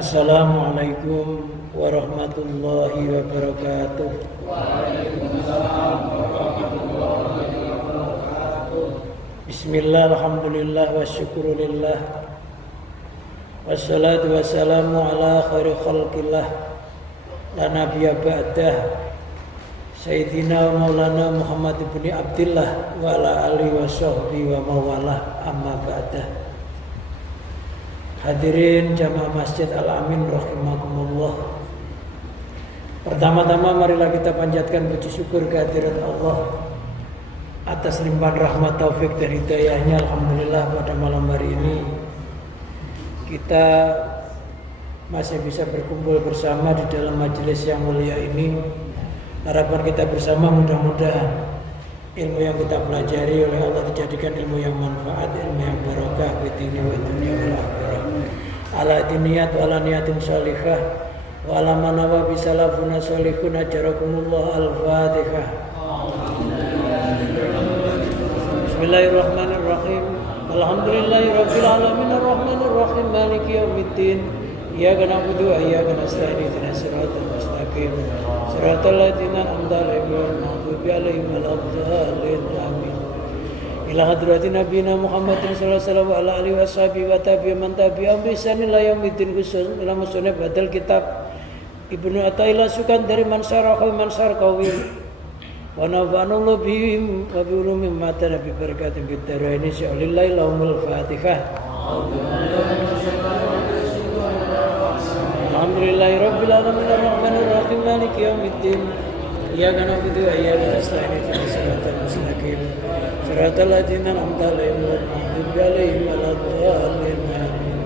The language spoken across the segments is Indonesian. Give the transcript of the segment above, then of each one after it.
Assalamualaikum warahmatullahi wabarakatuh. Waalaikumsalam warahmatullahi wabarakatuh. Bismillah, alhamdulillah, wa syukurillah, wassalatu wassalamu ala khairi khalqillah, la nabiyya ba'dah, Sayyidina wa maulana Muhammad ibn Abdillah wa ala alihi wa sahbihi wa mawalah, amma ba'dah. Hadirin jamaah Masjid Al-Amin rahimakumullah. Pertama-tama marilah kita panjatkan puji syukur kehadirat Allah atas limpahan rahmat, taufik dan hidayahnya. Alhamdulillah pada malam hari ini kita masih bisa berkumpul bersama di dalam majelis yang mulia ini. Harapan kita bersama mudah-mudahan ilmu yang kita pelajari oleh Allah dijadikan ilmu yang manfaat, ilmu yang barakah di dunia wa dunia wal akhirah. Ala diniyat wa ala niyatin sholihah wa ala manawa bisalafuna sholihun ajarakumullah. Al-Fatihah. Bismillahirrahmanirrahim. Alhamdulillahi rabbil alamin arrahmanir rahim maliki yaumiddin. Iyyaka na'budu wa iyyaka nasta'in ihdinas siratal mustaqim siratal ladzina an'amta 'alaihim ghairil maghdubi 'alaihim waladdallin. Amin. Ila hadratin nabiyina Muhammadin sallallahu alaihi wasallam wa ala alihi washabihi wa tabi'in man tabi'ahum bi ihsan ila yaumiddin. Khusus ila musannaf badal kitab Ibnu Athaillah sukan dari mansar qawi wa nafa'anallahu bihim wa bi ulumihim ma tanabi barakatin bid daraini sya'lillahi lahumul Fatihah. Alhamdulillahi rabbil alamin arrahmanir rahim maliki yaumiddin. Iyyaka na'budu wa iyyaka nasta'in ihdinas siratal mustaqim siratal ladzina an'amta 'alaihim ghairil maghdubi 'alaihim waladdallin. Amin.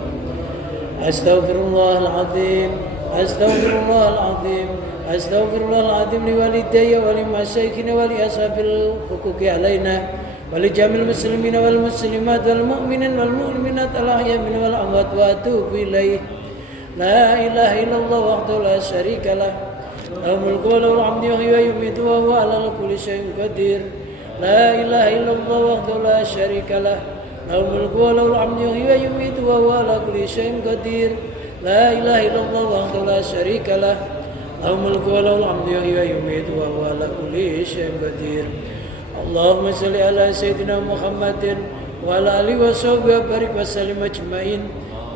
Astaghfirullahal azim. Astaghfirullahal azim. Astaghfirullahal azim li walidayya wa li masyayikhina wa li ashabil huquqi alaina wa li jamil muslimina wal muslimat wal mu'minin wal mu'minat al ahya min wal amwat wa atubu ilaih. La ilaha illallah wahdahu la syarika lah. Lahul mulku wa lahul hamdu yuhyi wa yumiitu wa huwa 'ala kulli syai'in qadir. La ilaha illallah wahdahu la syarika lah. Lahul mulku wa lahul hamdu yuhyi wa yumiitu wa huwa 'ala kulli syai'in qadir. La ilaha illallah wahdahu la syarika lah. Lahul mulku wa lahul hamdu yuhyi wa yumiitu wa huwa 'ala kulli syai'in qadir. Allahumma shalli ala sayyidina Muhammadin wa ala alihi wa sahbihi wa barik wa sallim ajmain.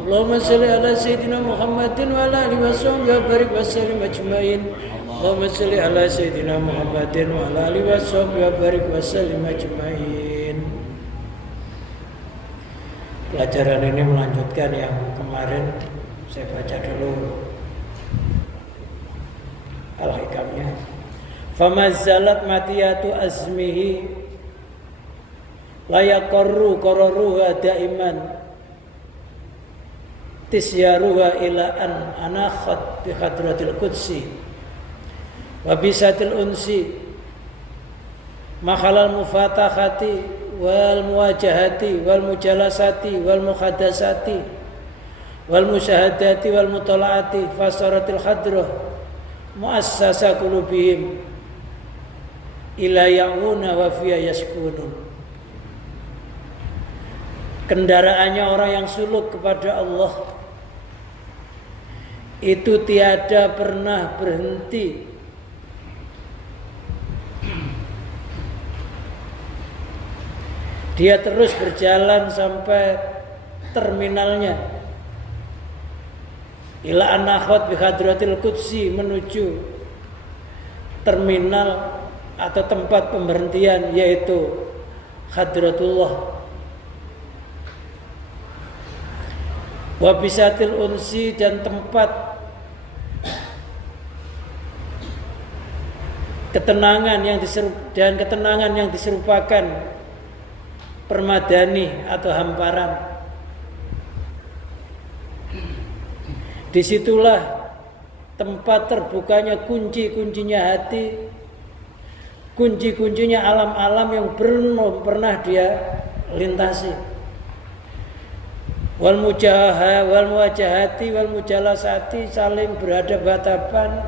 Allahumma shalli ala sayyidina Muhammadin wa ala alihi wa sahbihi wa barik wa sallim ajmain. Allahumma shalli ala sayyidina Muhammadin wa ala alihi wa sahbihi wa barik wa sallim ajmain. Pelajaran ini melanjutkan yang kemarin. Saya baca dulu al-hikamnya. Famazzalat matiyatu azmihi la yaqarru qararuha daiman tisyaruha ila an anakhat bi hadratil qudsi wa bisatil unsi makhalal mufatahati wal muwajahati wal mujalasati wal muhadasati wal musyahadati wal mutalaati fasaratil hadrah muassasa qulubihim ila ya'una wa fiya yaskunun. Kendaraannya orang yang suluk kepada Allah itu tiada pernah berhenti dia terus berjalan sampai terminalnya ila anakhot bi hadratil qudsi, menuju terminal atau tempat pemberhentian yaitu hadratullah. Wa bisatil unsi, dan tempat ketenangan yang diserupakan permadani atau hamparan. Disitulah tempat terbukanya kunci-kuncinya hati, kunci-kuncinya alam-alam yang belum pernah dia lintasi. Wal muwajahati wal mujalasati, saling berhadapan-hadapan.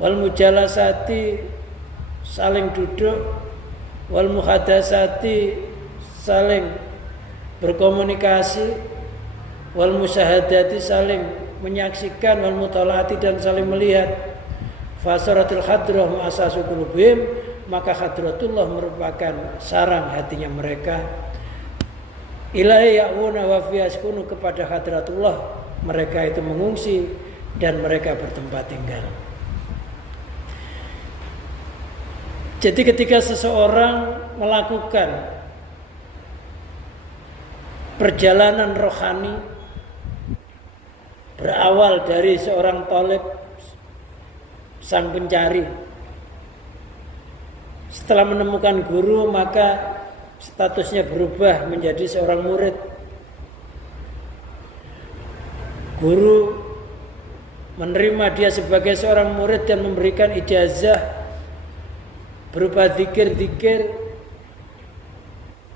Wal mujalasati, saling duduk. Wal muhadasati, saling berkomunikasi. wal musyahadati saling menyaksikan, wal mutalaati dan saling melihat. Fasaratul hadrah mu'assasu qulubihim, maka hadratullah merupakan sarang hatinya mereka. Ilahi ya'una wa fiyaskunu, kepada hadratullah mereka itu mengungsi dan mereka bertempat tinggal. Jadi ketika seseorang melakukan perjalanan rohani, berawal dari seorang talib, sang pencari, setelah menemukan guru maka statusnya berubah menjadi seorang murid. Guru menerima dia sebagai seorang murid dan memberikan ijazah berupa zikir-zikir.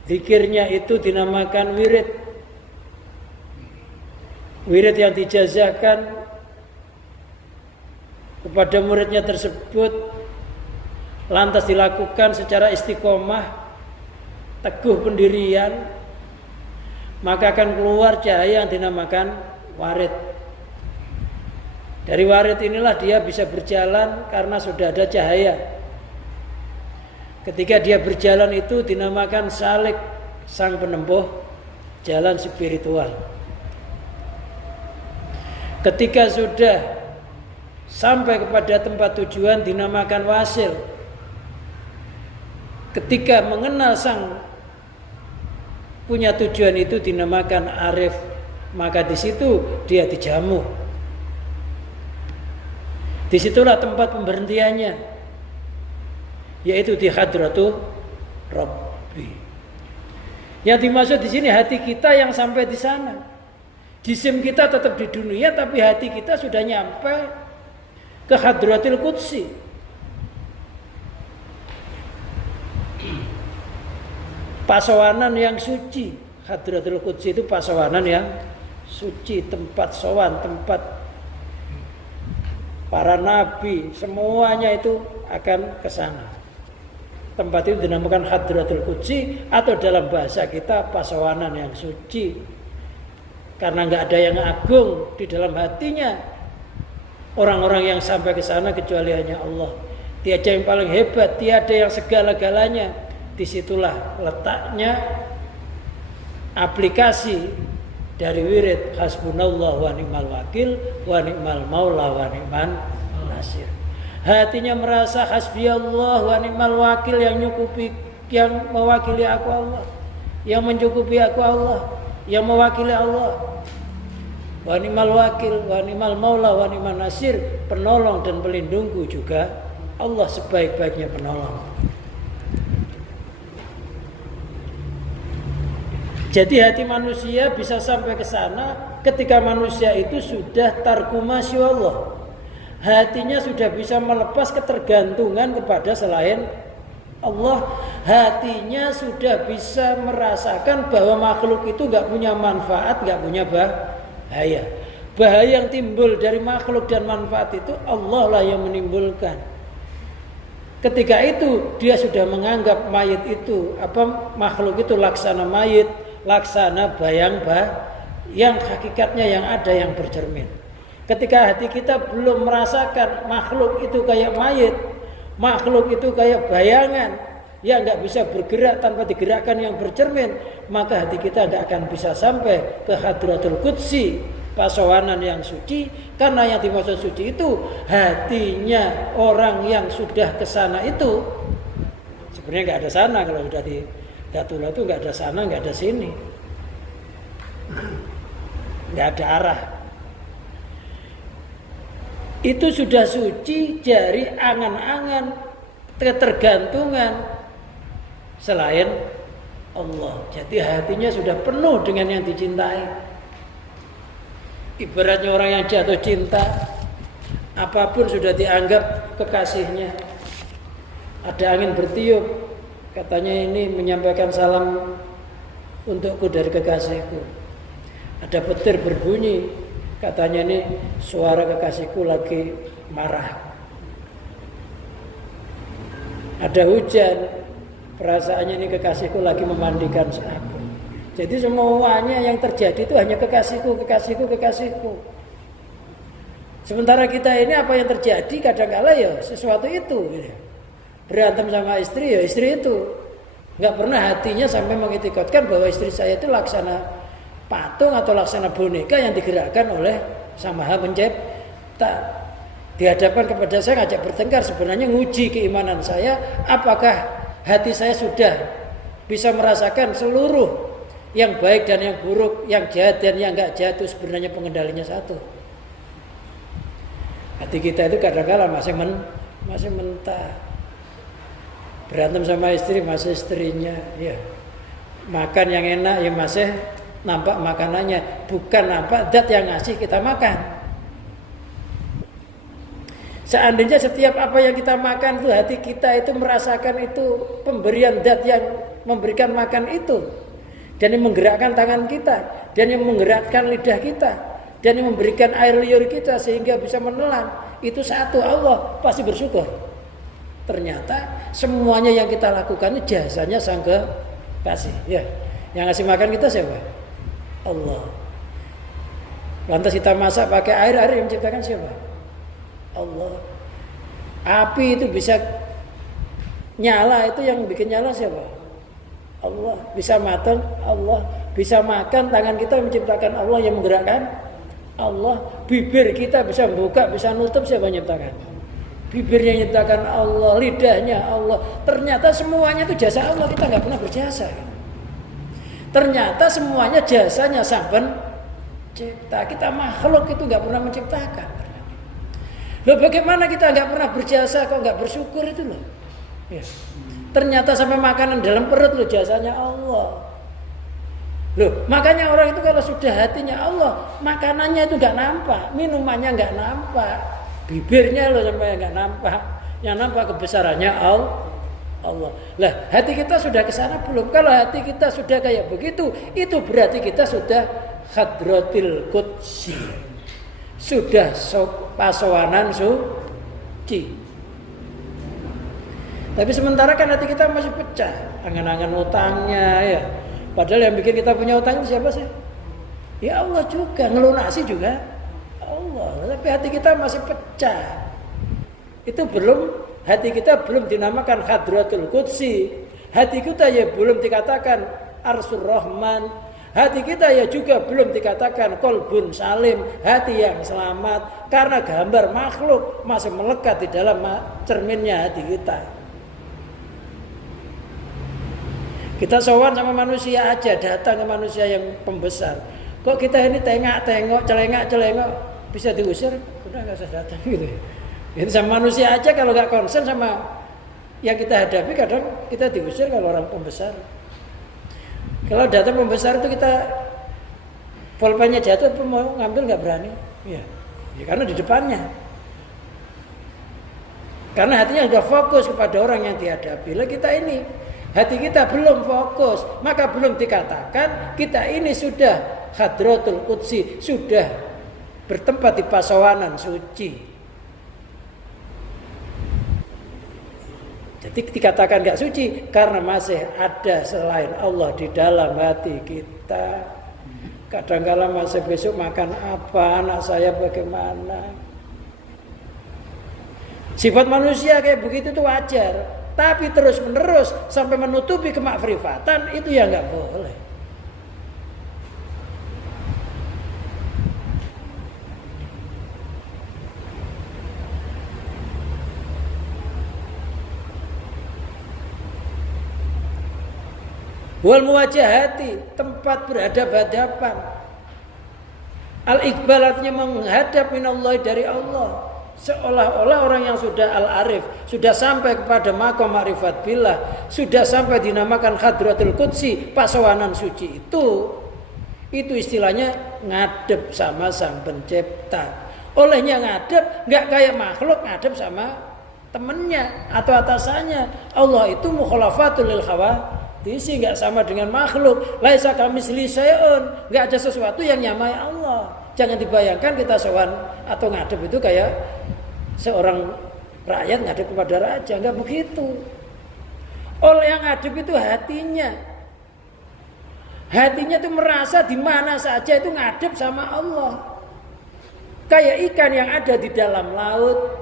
Zikirnya itu dinamakan wirid. Wirid yang dijazahkan kepada muridnya tersebut lantas dilakukan secara istiqomah, teguh pendirian, maka akan keluar cahaya yang dinamakan warid. Dari warid inilah dia bisa berjalan karena sudah ada cahaya. Ketika dia berjalan itu dinamakan salik, sang penempuh jalan spiritual. Ketika sudah sampai kepada tempat tujuan dinamakan wasil. Ketika mengenal sang punya tujuan itu dinamakan arif, maka di situ dia dijamu. Disitulah tempat pemberhentiannya, yaitu di hadratul Rabbi. Yang dimaksud di sini hati kita yang sampai di sana. Jisim kita tetap di dunia, tapi hati kita sudah nyampe ke hadratil qudsi. Pasawanan yang suci. Hadratul qudsi itu pasawanan yang suci, tempat sowan, tempat para nabi, semuanya itu akan ke sana. Tempat itu dinamakan hadratul qudsi, atau dalam bahasa kita pasawanan yang suci. Karena nggak ada yang agung di dalam hatinya orang-orang yang sampai ke sana kecuali hanya Allah. Tiada yang paling hebat, tiada yang segala-galanya. Disitulah letaknya aplikasi dari wirid hasbunallah wa ni'mal wakil wa ni'mal maula wa ni'man nasir. Hatinya merasa hasbiyallah wa ni'mal wakil, yang nyukupi, yang mewakili aku Allah, yang mencukupi aku Allah, yang mewakili Allah. Wa ni'mal wakil wa ni'mal maula wa ni'man nasir, penolong dan pelindungku juga Allah, sebaik-baiknya penolong. Jadi hati manusia bisa sampai ke sana ketika manusia itu sudah tarkuma Allah. Hatinya sudah bisa melepas ketergantungan kepada selain Allah. Hatinya sudah bisa merasakan bahwa makhluk itu gak punya manfaat, gak punya bahaya. Bahaya yang timbul dari makhluk dan manfaat itu Allah lah yang menimbulkan. Ketika itu dia sudah menganggap mayit itu, makhluk itu laksana mayit, laksana bayang yang hakikatnya yang ada, yang bercermin. Ketika hati kita belum merasakan makhluk itu kayak mayit, makhluk itu kayak bayangan yang nggak bisa bergerak tanpa digerakkan yang bercermin, maka hati kita tidak akan bisa sampai ke hadratul qudsi, pasawanan yang suci. Karena yang dimaksud suci itu hatinya orang yang sudah ke sana itu. Sebenarnya nggak ada sana, kalau sudah di Datullah itu nggak ada sana, nggak ada sini, nggak ada arah. Itu sudah suci dari angan-angan ketergantungan selain Allah. Jadi hatinya sudah penuh dengan yang dicintai. Ibaratnya orang yang jatuh cinta, apapun sudah dianggap kekasihnya. Ada angin bertiup, katanya ini menyampaikan salam untukku dari kekasihku. Ada petir berbunyi, katanya ini suara kekasihku lagi marah. Ada hujan, perasaannya ini kekasihku lagi memandikan aku. Jadi semuanya yang terjadi itu hanya kekasihku, kekasihku, kekasihku. Sementara kita ini apa yang terjadi kadang-kala ya sesuatu itu. Gitu. Berantem sama istri ya istri itu. Nggak pernah hatinya sampai mengitikadkan bahwa istri saya itu laksana patung atau laksana boneka yang digerakkan oleh Sang Maha Pencipta. Dihadapkan kepada saya ngajak bertengkar, sebenarnya nguji keimanan saya, apakah hati saya sudah bisa merasakan seluruh yang baik dan yang buruk, yang jahat dan yang nggak jahat itu sebenarnya pengendalinya satu. Hati kita itu kadang-kala masih mentah. Berantem sama istri masih istrinya, ya. Makan yang enak ya masih nampak makanannya, bukan nampak zat yang ngasih kita makan. Seandainya setiap apa yang kita makan itu hati kita itu merasakan itu pemberian zat yang memberikan makan itu, dan yang menggerakkan tangan kita, dan yang menggerakkan lidah kita, dan yang memberikan air liur kita sehingga bisa menelan, itu satu, Allah pasti bersyukur. Ternyata semuanya yang kita lakukan itu jasanya Sang Kekasih. Ya, yang ngasih makan kita siapa? Allah. Lantas kita masak pakai air yang menciptakan siapa? Allah. Api itu bisa nyala, itu yang bikin nyala siapa? Allah. Bisa matang Allah. Bisa makan, tangan kita menciptakan Allah, yang menggerakkan Allah. Bibir kita bisa buka, bisa nutup, siapa yang menciptakan? Bibirnya menciptakan Allah, lidahnya Allah. Ternyata semuanya itu jasa Allah, kita nggak pernah berjasa. Ternyata semuanya jasanya Sang Pencipta. Kita makhluk itu nggak pernah menciptakan. Loh, bagaimana kita nggak pernah berjasa kok nggak bersyukur itu loh? Ya. Ternyata sampai makanan dalam perut loh jasanya Allah. Loh, makanya orang itu kalau sudah hatinya Allah, makanannya itu nggak nampak, minumannya nggak nampak, bibirnya loh sampai nggak nampak, yang nampak kebesarannya Allah. Lah, hati kita sudah ke sana belum? Kalau hati kita sudah kayak begitu, itu berarti kita sudah hadratil qudsi. Sudah pasowanan suci. Tapi sementara kan hati kita masih pecah, angan-angan utangnya ya. Padahal yang bikin kita punya utang itu siapa sih? Ya Allah juga, ngelunasi juga Allah. Tapi hati kita masih pecah. Itu hati kita belum dinamakan hadratul qudsi. Hati kita ya belum dikatakan Arsur Rahman. Hati kita ya juga belum dikatakan kolbun salim, hati yang selamat, karena gambar makhluk masih melekat di dalam cerminnya hati kita. Kita sowan sama manusia aja, datang ke manusia yang pembesar. Kok kita ini tengok, celengak, bisa diusir? Udah nggak usah datang gitu. Itu sama manusia aja kalau nggak concern sama yang kita hadapi, kadang kita diusir kalau orang pembesar. Kalau datang pembesar itu kita pulpennya jatuh pun mau ngambil nggak berani, ya karena di depannya. Karena hatinya sudah fokus kepada orang yang dihadapi. Lah kita ini hati kita belum fokus, maka belum dikatakan kita ini sudah hadratul qudsi, sudah bertempat di pasowanan suci. Jadi dikatakan gak suci karena masih ada selain Allah di dalam hati kita. Kadang-kala masih besok makan apa, anak saya bagaimana. Sifat manusia kayak begitu itu wajar. Tapi terus menerus sampai menutupi kemakrifatan itu ya gak boleh. Wal muwajahati, tempat berhadap-hadapan. Al-iqbal artinya menghadap minallah, dari Allah. Seolah-olah orang yang sudah al-arif, sudah sampai kepada maqam ma'rifat billah, sudah sampai dinamakan hadratul qudsi, pasowanan suci itu istilahnya ngadep sama Sang Pencipta. Olehnya ngadep, nggak kayak makhluk ngadep sama temennya atau atasannya. Allah itu mukhalafatul lil hawa. Isi nggak sama dengan makhluk. Laisa kamitsli syai'un, nggak ada sesuatu yang nyamai Allah. Jangan dibayangkan kita sowan atau ngadep itu kayak seorang rakyat ngadep kepada raja, nggak begitu. Oleh yang ngadep itu hatinya. Hatinya itu merasa di mana saja itu ngadep sama Allah. Kayak ikan yang ada di dalam laut,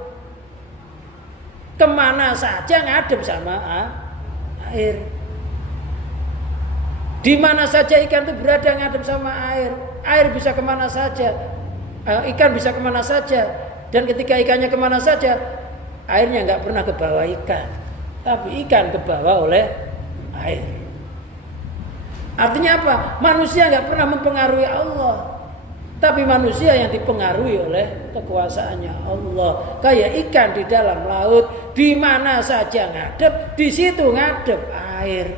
kemana saja ngadep sama air. Di mana saja ikan itu berada ngadep sama air. Air bisa kemana saja, ikan bisa kemana saja. Dan ketika ikannya kemana saja, airnya nggak pernah ke bawah ikan, tapi ikan ke bawah oleh air. Artinya apa? Manusia nggak pernah mempengaruhi Allah, tapi manusia yang dipengaruhi oleh kekuasaannya Allah. Kayak ikan di dalam laut, di mana saja ngadep, di situ ngadep air.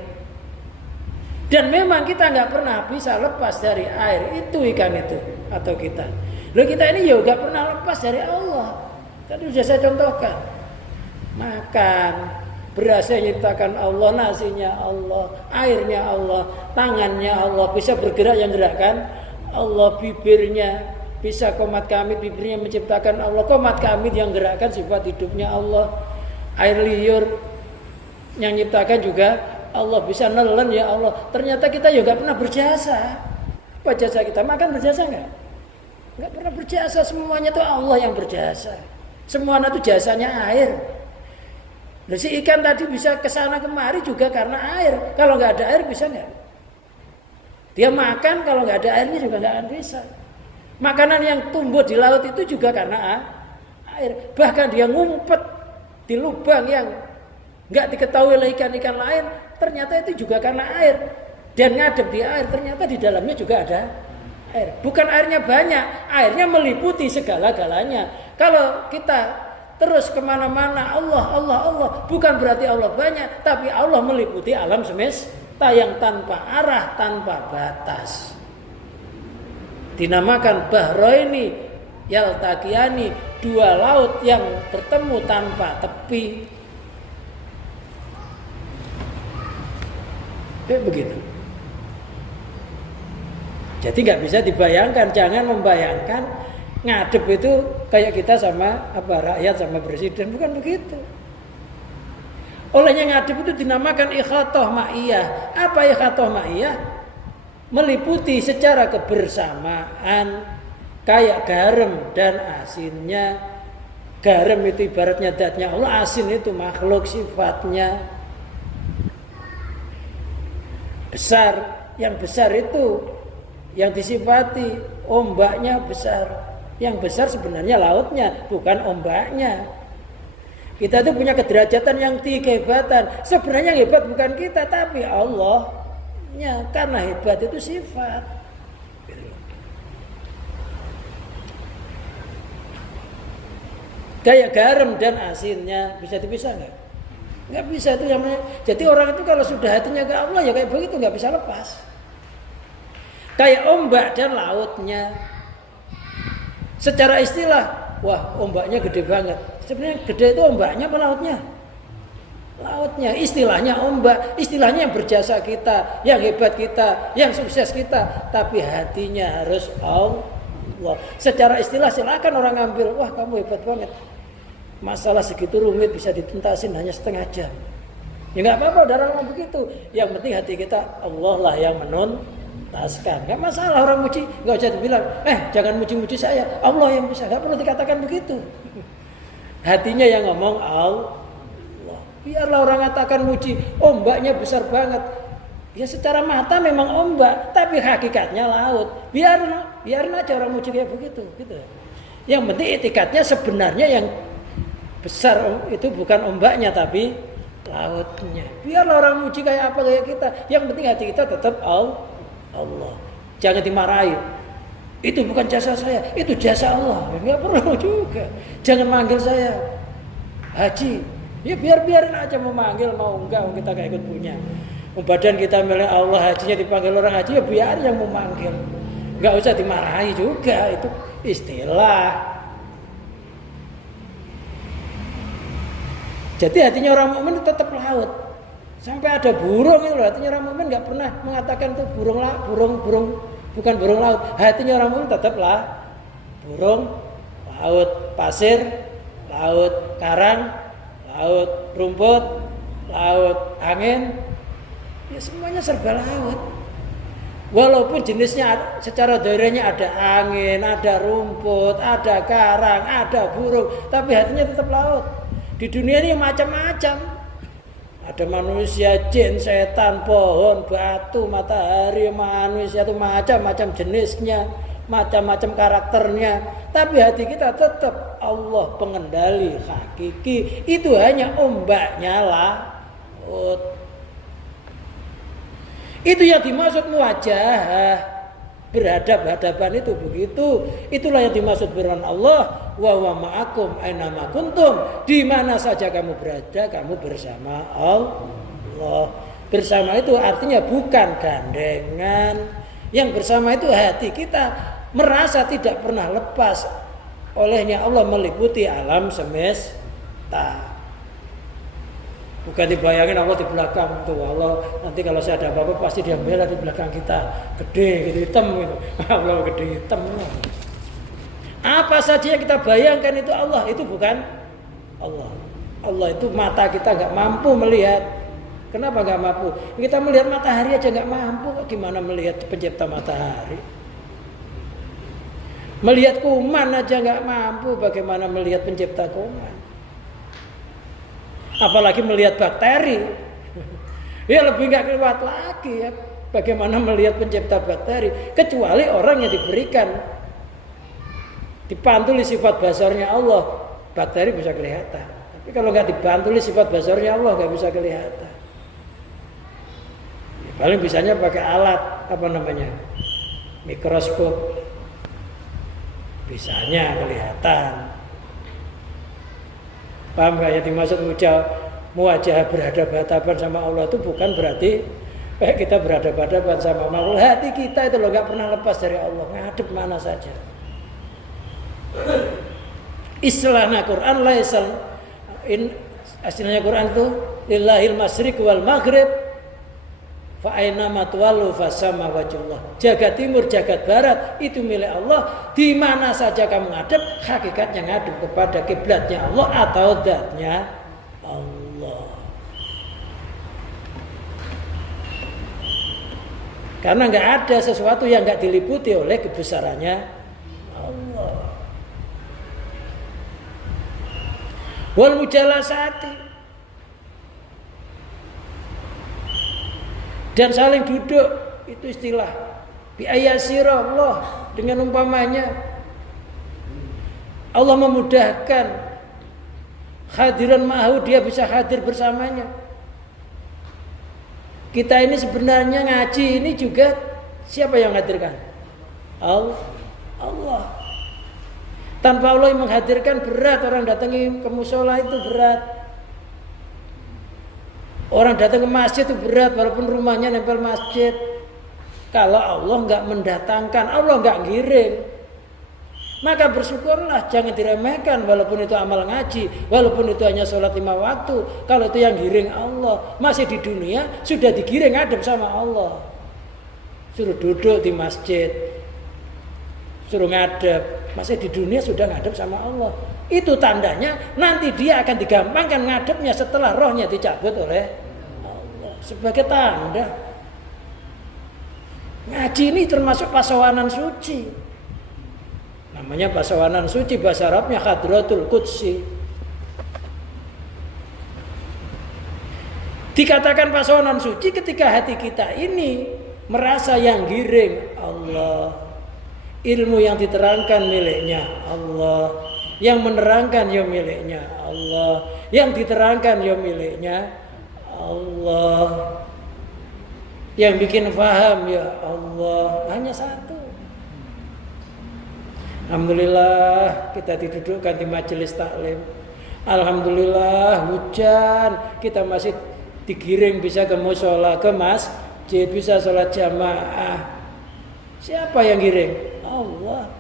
Dan memang kita nggak pernah bisa lepas dari air itu, ikan itu atau kita. Loh, kita ini ya nggak pernah lepas dari Allah. Tadi sudah saya contohkan. Makan, beras yang diciptakan Allah, nasinya Allah, airnya Allah, tangannya Allah, bisa bergerak yang gerakkan Allah, bibirnya bisa komat kamit, bibirnya menciptakan Allah, komat kamit yang gerakkan sifat hidupnya Allah. Air liur yang nyiptakan juga Allah, bisa nelen ya Allah. Ternyata kita juga pernah berjasa. Apa jasa kita? Makan berjasa enggak? Enggak pernah berjasa, semuanya itu Allah yang berjasa. Semuanya itu jasanya air. Nah, si ikan tadi bisa kesana kemari juga karena air. Kalau nggak ada air bisa nggak? Dia makan, kalau nggak ada airnya juga nggak akan bisa. Makanan yang tumbuh di laut itu juga karena air. Bahkan dia ngumpet di lubang yang nggak diketahui oleh ikan-ikan lain, ternyata itu juga karena air. Dan ngadep di air, ternyata di dalamnya juga ada air. Bukan airnya banyak, airnya meliputi segala-galanya. Kalau kita terus kemana-mana Allah, bukan berarti Allah banyak, tapi Allah meliputi alam semesta yang tanpa arah, tanpa batas. Dinamakan bahraini yaltaqiyani, dua laut yang bertemu tanpa tepi. Kayak begitu. Jadi nggak bisa dibayangkan, jangan membayangkan ngadep itu kayak kita sama rakyat sama presiden, bukan begitu. Olehnya ngadep itu dinamakan ikhatoh ma'iyah. Apa ikhatoh ma'iyah? Meliputi secara kebersamaan, kayak garam dan asinnya. Garam itu ibaratnya zatnya Allah, asin itu makhluk sifatnya. Besar, yang besar itu yang disifati ombaknya besar. Yang besar sebenarnya lautnya, bukan ombaknya. Kita itu punya kederajatan yang tinggi, kehebatan. Sebenarnya yang hebat bukan kita, tapi Allahnya. Karena hebat itu sifat. Kayak garam dan asinnya, bisa dipisah nggak? Nggak bisa, itu yang namanya. Jadi orang itu kalau sudah hatinya ke Allah ya kayak begitu, nggak bisa lepas. Kayak ombak dan lautnya. Secara istilah, wah ombaknya gede banget. Sebenarnya gede itu ombaknya apa lautnya? Lautnya. Istilahnya ombak, istilahnya yang berjasa kita, yang hebat kita, yang sukses kita. Tapi hatinya harus Allah. Secara istilah silakan orang ngambil, wah kamu hebat banget. Masalah segitu rumit bisa ditentasin hanya setengah jam. Ya nggak apa-apa, udah orang begitu. Yang penting hati kita, Allah lah yang menuntaskan. Nggak masalah orang muji, nggak usah dibilang, jangan muji-muji saya, Allah yang bisa. Nggak perlu dikatakan begitu. Hatinya yang ngomong Allah. Biarlah orang katakan muji, ombaknya besar banget. Ya secara mata memang ombak, tapi hakikatnya laut. Biarin aja orang muji kayak begitu, gitu. Yang penting etikatnya sebenarnya yang besar itu bukan ombaknya tapi lautnya. Biarlah orang muji kayak apa kayak kita. Yang penting hati kita tetap Allah. Jangan dimarahi. Itu bukan jasa saya, itu jasa Allah. Enggak perlu juga. Jangan manggil saya Haji. Ya biarin aja mau manggil mau enggak, kita gak ikut punya. Badan kita milik Allah, hajinya dipanggil orang haji, ya biar yang mau manggil. Enggak usah dimarahi juga, itu istilah. Jadi hatinya orang mukmin tetap laut. Sampai ada burung itu, hatinya orang mukmin enggak pernah mengatakan itu burung bukan burung laut. Hatinya orang mukmin tetaplah burung laut, pasir laut, karang laut, rumput laut, angin, ya semuanya serba laut. Walaupun jenisnya secara daerahnya ada angin, ada rumput, ada karang, ada burung, tapi hatinya tetap laut. Di dunia ini macam-macam. Ada manusia, jin, setan, pohon, batu, matahari, manusia itu macam-macam jenisnya, macam-macam karakternya. Tapi hati kita tetap Allah pengendali hakiki. Itu hanya ombaknya laut. Itu yang dimaksud muwajahah, berhadap-hadapan itu begitu. Itulah yang dimaksud firman Allah, wa huwa ma'akum aina ma kuntum. Di mana saja kamu berada, kamu bersama Allah. Bersama itu artinya bukan gandengan. Yang bersama itu hati kita merasa tidak pernah lepas. Olehnya Allah meliputi alam semesta. Bukan dibayangin Allah di belakang tuh. Allah nanti kalau saya ada apa-apa pasti dia bela di belakang kita. Gede gitu, hitam gitu. Allah gede hitam. Apa saja yang kita bayangkan itu Allah, itu bukan Allah. Allah itu mata kita nggak mampu melihat. Kenapa nggak mampu? Kita melihat matahari aja nggak mampu. Gimana melihat pencipta matahari? Melihat kuman aja nggak mampu. Bagaimana melihat pencipta kuman? Apalagi melihat bakteri, ya lebih nggak kuat lagi ya. Bagaimana melihat pencipta bakteri? Kecuali orang yang diberikan dipantuli sifat basarnya Allah, bakteri bisa kelihatan. Tapi kalau nggak dipantuli sifat basarnya Allah nggak bisa kelihatan. Ya, paling bisanya pakai alat apa namanya, mikroskop, bisanya kelihatan. Paham gak yang dimaksud muwajah berhadapan sama Allah itu bukan berarti kita berhadapan sama Allah. Hati kita itu loh gak pernah lepas dari Allah, ngadep mana saja. Istilahnya Quran istilahnya Quran itu lillahil masyriq wal maghrib fa aina matwallu fasamma wajhullah. Jagat timur, jagat barat itu milik Allah. Di mana saja kamu ngadep, hakikatnya ngadep kepada kiblatnya Allah atau zatnya Allah. Karena nggak ada sesuatu yang nggak diliputi oleh kebesarannya Allah. Wal mujalasati, dan saling duduk, itu istilah biayasira Allah, dengan umpamanya Allah memudahkan hadiran ma'ahu, dia bisa hadir bersamanya. Kita ini sebenarnya ngaji ini juga siapa yang menghadirkan? Allah. Tanpa Allah yang menghadirkan berat, orang datangi ke musola itu berat. Orang datang ke masjid itu berat walaupun rumahnya nempel masjid. Kalau Allah nggak mendatangkan, Allah nggak ngiring, maka bersyukurlah, jangan diremehkan. Walaupun itu amal ngaji, walaupun itu hanya sholat 5 waktu, kalau itu yang giring Allah, masih di dunia sudah digiring adem sama Allah. Suruh duduk di masjid, suruh ngadep, masih di dunia sudah ngadep sama Allah. Itu tandanya nanti dia akan digampangkan ngadepnya setelah rohnya dicabut oleh Allah. Sebagai tanda. Ngaji ini termasuk pasawanan suci. Namanya pasawanan suci, bahasa Arabnya Hadratul Qudsi. Dikatakan pasawanan suci ketika hati kita ini merasa yang giring Allah. Ilmu yang diterangkan miliknya Allah. Yang menerangkan ya miliknya Allah, yang diterangkan ya miliknya Allah, yang bikin paham ya Allah, hanya satu. Alhamdulillah kita didudukkan di majelis taklim. Alhamdulillah hujan, kita masih digiring bisa ke mushola, ke masjid, bisa sholat jamaah. Siapa yang giring? Allah.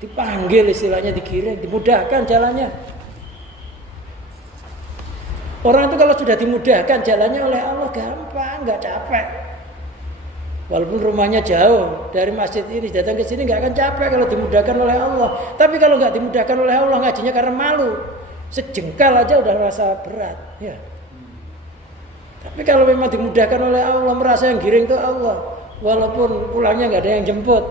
Dipanggil istilahnya, digiring, dimudahkan jalannya. Orang itu kalau sudah dimudahkan jalannya oleh Allah gampang, nggak capek. Walaupun rumahnya jauh dari masjid ini datang ke sini nggak akan capek kalau dimudahkan oleh Allah. Tapi kalau nggak dimudahkan oleh Allah ngajinya karena malu, sejengkal aja udah merasa berat. Ya. Tapi kalau memang dimudahkan oleh Allah, merasa yang giring itu Allah, walaupun pulangnya nggak ada yang jemput,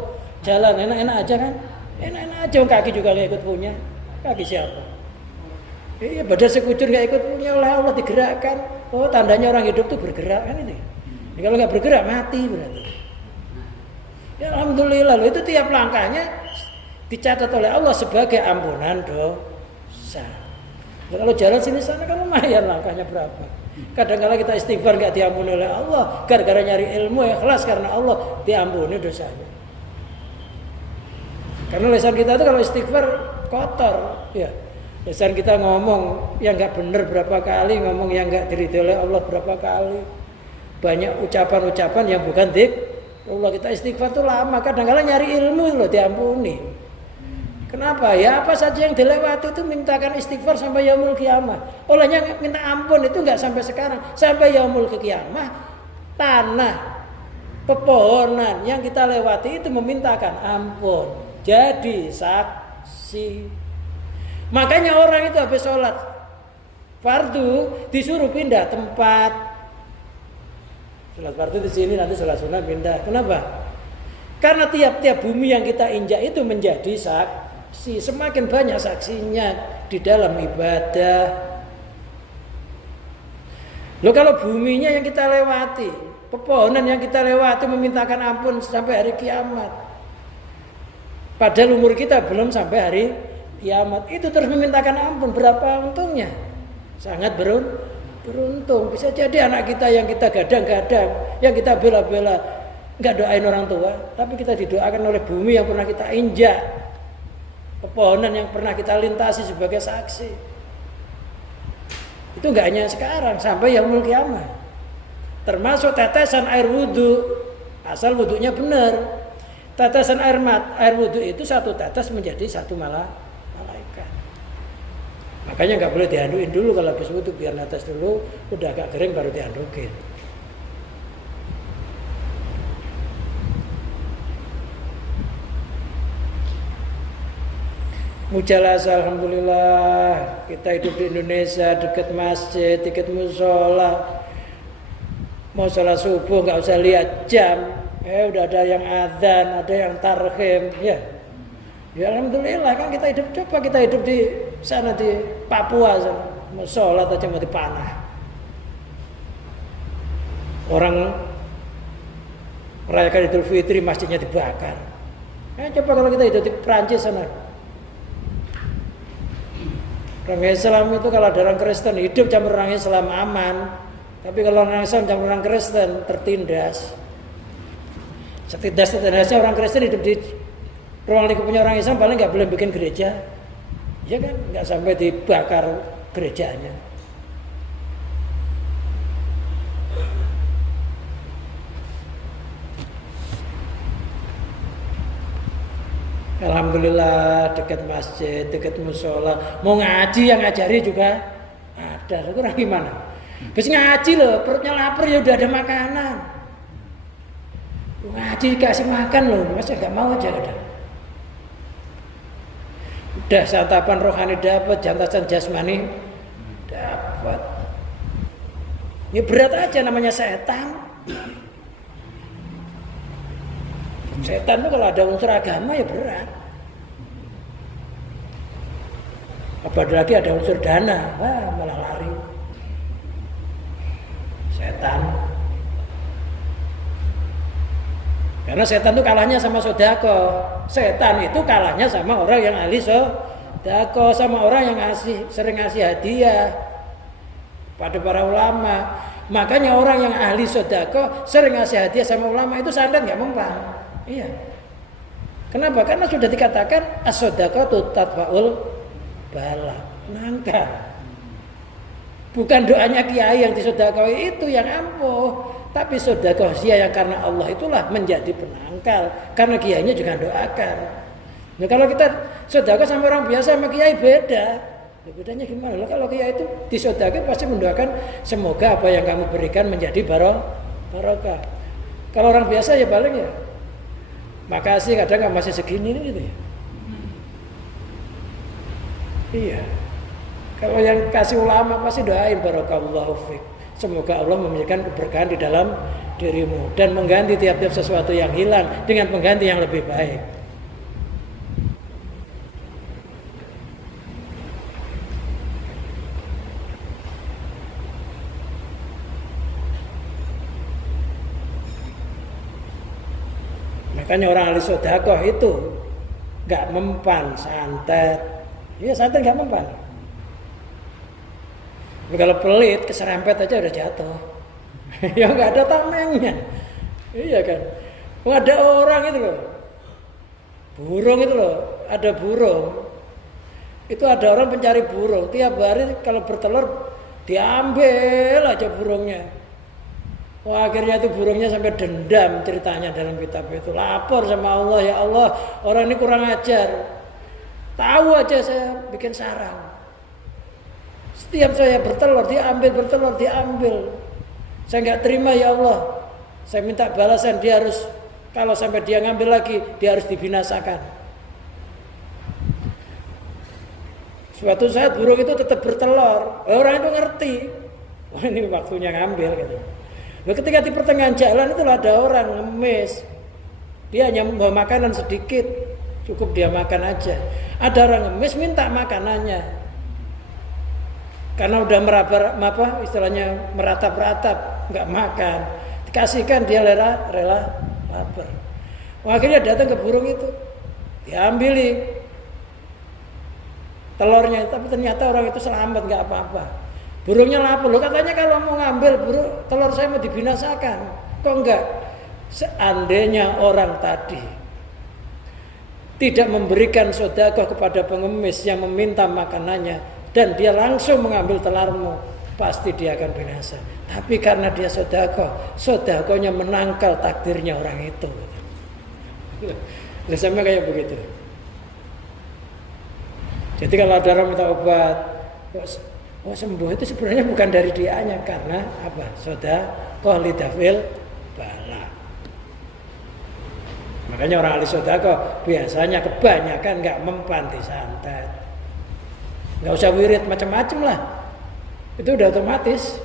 jalan enak-enak aja kan, enak-enak aja, kaki juga nggak ikut punya, kaki siapa? Iya, badan sekujur nggak ikut punya, oleh Allah digerakkan. Oh, tandanya orang hidup tuh bergerak kan ini. Ya, kalau nggak bergerak mati berarti. Ya alhamdulillah, itu tiap langkahnya dicatat oleh Allah sebagai ampunan dosa. Kalau jalan sini sana kan lumayan langkahnya berapa. Kadang-kadang kita istighfar nggak diampuni oleh Allah, gara-gara nyari ilmu ikhlas karena Allah diampuni dosanya. Karena lisan kita itu kalau istighfar kotor, ya. Lisan kita ngomong yang nggak benar berapa kali, ngomong yang nggak diridhoi oleh Allah berapa kali. Banyak ucapan-ucapan yang bukan Allah. Kita istighfar tuh lama, kadang-kadang nyari ilmu loh diampuni. Kenapa? Ya apa saja yang dilewati itu mintakan istighfar sampai yaumul qiyamah. Olehnya minta ampun itu nggak sampai sekarang, sampai yaumul qiyamah. Tanah, pepohonan yang kita lewati itu memintakan ampun. Jadi saksi. Makanya orang itu habis sholat fardu disuruh pindah tempat. Sholat fardu di sini, nanti sholat sunnah pindah. Kenapa? Karena tiap-tiap bumi yang kita injak itu menjadi saksi. Semakin banyak saksinya di dalam ibadah. Loh, kalau buminya yang kita lewati, pepohonan yang kita lewati memintakan ampun sampai hari kiamat. Padahal umur kita belum sampai hari kiamat, itu terus memintakan ampun, berapa untungnya? Sangat beruntung. Bisa jadi anak kita yang kita gadang-gadang, yang kita bela-bela, nggak doain orang tua, tapi kita didoakan oleh bumi yang pernah kita injak, pepohonan yang pernah kita lintasi sebagai saksi. Itu nggak hanya sekarang, sampai yaumul qiyamah. Termasuk tetesan air wudhu, asal wudhunya benar. Tetesan air wudhu itu satu tetes menjadi satu malaikat. Makanya nggak boleh dihandukin dulu kalau habis wudhu, biar netes dulu, udah agak kering baru dihandukin. Mujalas, alhamdulillah kita hidup di Indonesia, dekat masjid, dekat musola. Mau sholat subuh nggak usah lihat jam, udah ada yang adzan, ada yang tarhim, ya. Ya alhamdulillah kan kita hidup, coba kita hidup di sana di Papua, mau sholat aja mau dipanah. Orang merayakan Idul Fitri masjidnya dibakar. Coba kalau kita hidup di Prancis sana. Orang Islam itu kalau ada orang Kristen hidup campur orang Islam aman, tapi kalau orang Islam campur orang Kristen tertindas. Setidak-setidaknya orang Kristen hidup di ruang lingkupnya orang Islam paling nggak boleh bikin gereja, ya kan? Nggak sampai dibakar gerejanya. Alhamdulillah dekat masjid, dekat musola. Mau ngaji yang ngajari juga ada. Kurang gimana? Habis ngaji loh, perutnya lapar ya udah ada makanan. Ngaji dikasih makan loh, masa nggak mau aja udah. Udah santapan rohani dapat, jantasan jasmani dapat. Ini berat aja namanya setan. Setan itu kalau ada unsur agama ya berat. Apalagi ada unsur dana, malah lari. Setan. Karena setan itu kalahnya sama sodako. Setan itu kalahnya sama orang yang ahli sodako, sama orang yang sering ngasih hadiah pada para ulama. Makanya orang yang ahli sodako sering ngasih hadiah sama ulama itu santet nggak mempan. Iya. Kenapa? Karena sudah dikatakan as-sodaqatu tatfa'ul bala. Nangkal. Bukan doanya kiai yang disodakoi itu yang ampuh, tapi sedekah dia yang karena Allah itulah menjadi penangkal. Karena kiainya juga doakan. Nah, kalau kita sedekah sama orang biasa sama kiai beda. Bedanya gimana? Loh, kalau kiai itu disodakoi pasti mendoakan semoga apa yang kamu berikan menjadi barokah. Kalau orang biasa ya paling ya makasih, kadang masih segini gitu ya. Iya. Kalau yang kasih ulama pasti doain barakallahu fiik. Semoga Allah memberikan keberkahan di dalam dirimu dan mengganti tiap-tiap sesuatu yang hilang dengan pengganti yang lebih baik. Makanya orang ahli sedekah itu nggak mempan, santet. Iya, santet nggak mempan. Kalau pelit keserempet aja udah jatuh. Ya nggak ada tamengnya. Iya kan. Ada orang itu loh. Burung itu loh. Ada burung. Itu ada orang pencari burung. Tiap hari kalau bertelur diambil aja burungnya. Wah, akhirnya itu burungnya sampai dendam ceritanya dalam kitab itu. Lapor sama Allah, ya Allah, orang ini kurang ajar. Tahu aja saya bikin sarang. Setiap saya bertelur, diambil. Saya nggak terima, ya Allah. Saya minta balasan, dia harus, kalau sampai dia ngambil lagi, dia harus dibinasakan. Suatu saat burung itu tetap bertelur. Orang itu ngerti. Wah, ini waktunya ngambil gitu. Nah, ketika di pertengahan jalan itu ada orang ngemis. Dia hanya membawa makanan sedikit, cukup dia makan aja. Ada orang ngemis minta makanannya. Karena udah istilahnya meratap-ratap, nggak makan. Dikasihkan, dia rela lapar. Wah, akhirnya datang ke burung itu. Diambili telurnya, tapi ternyata orang itu selamat, nggak apa-apa. Burungnya lapar, loh katanya kalau mau ngambil telur saya mau dibinasakan. Kok enggak? Seandainya orang tadi tidak memberikan sedekah kepada pengemis yang meminta makanannya dan dia langsung mengambil telurmu, pasti dia akan binasa. Tapi karena dia sedekahnya menangkal takdirnya orang itu. Sama kayak begitu. Jadi kalau ada orang minta obat, sembuh itu sebenarnya bukan dari dianya, karena apa? Sedekah lidafil bala. Makanya orang ahli sedekah biasanya kebanyakan nggak mempan di santet. Nggak usah wirid macam-macam lah. Itu udah otomatis.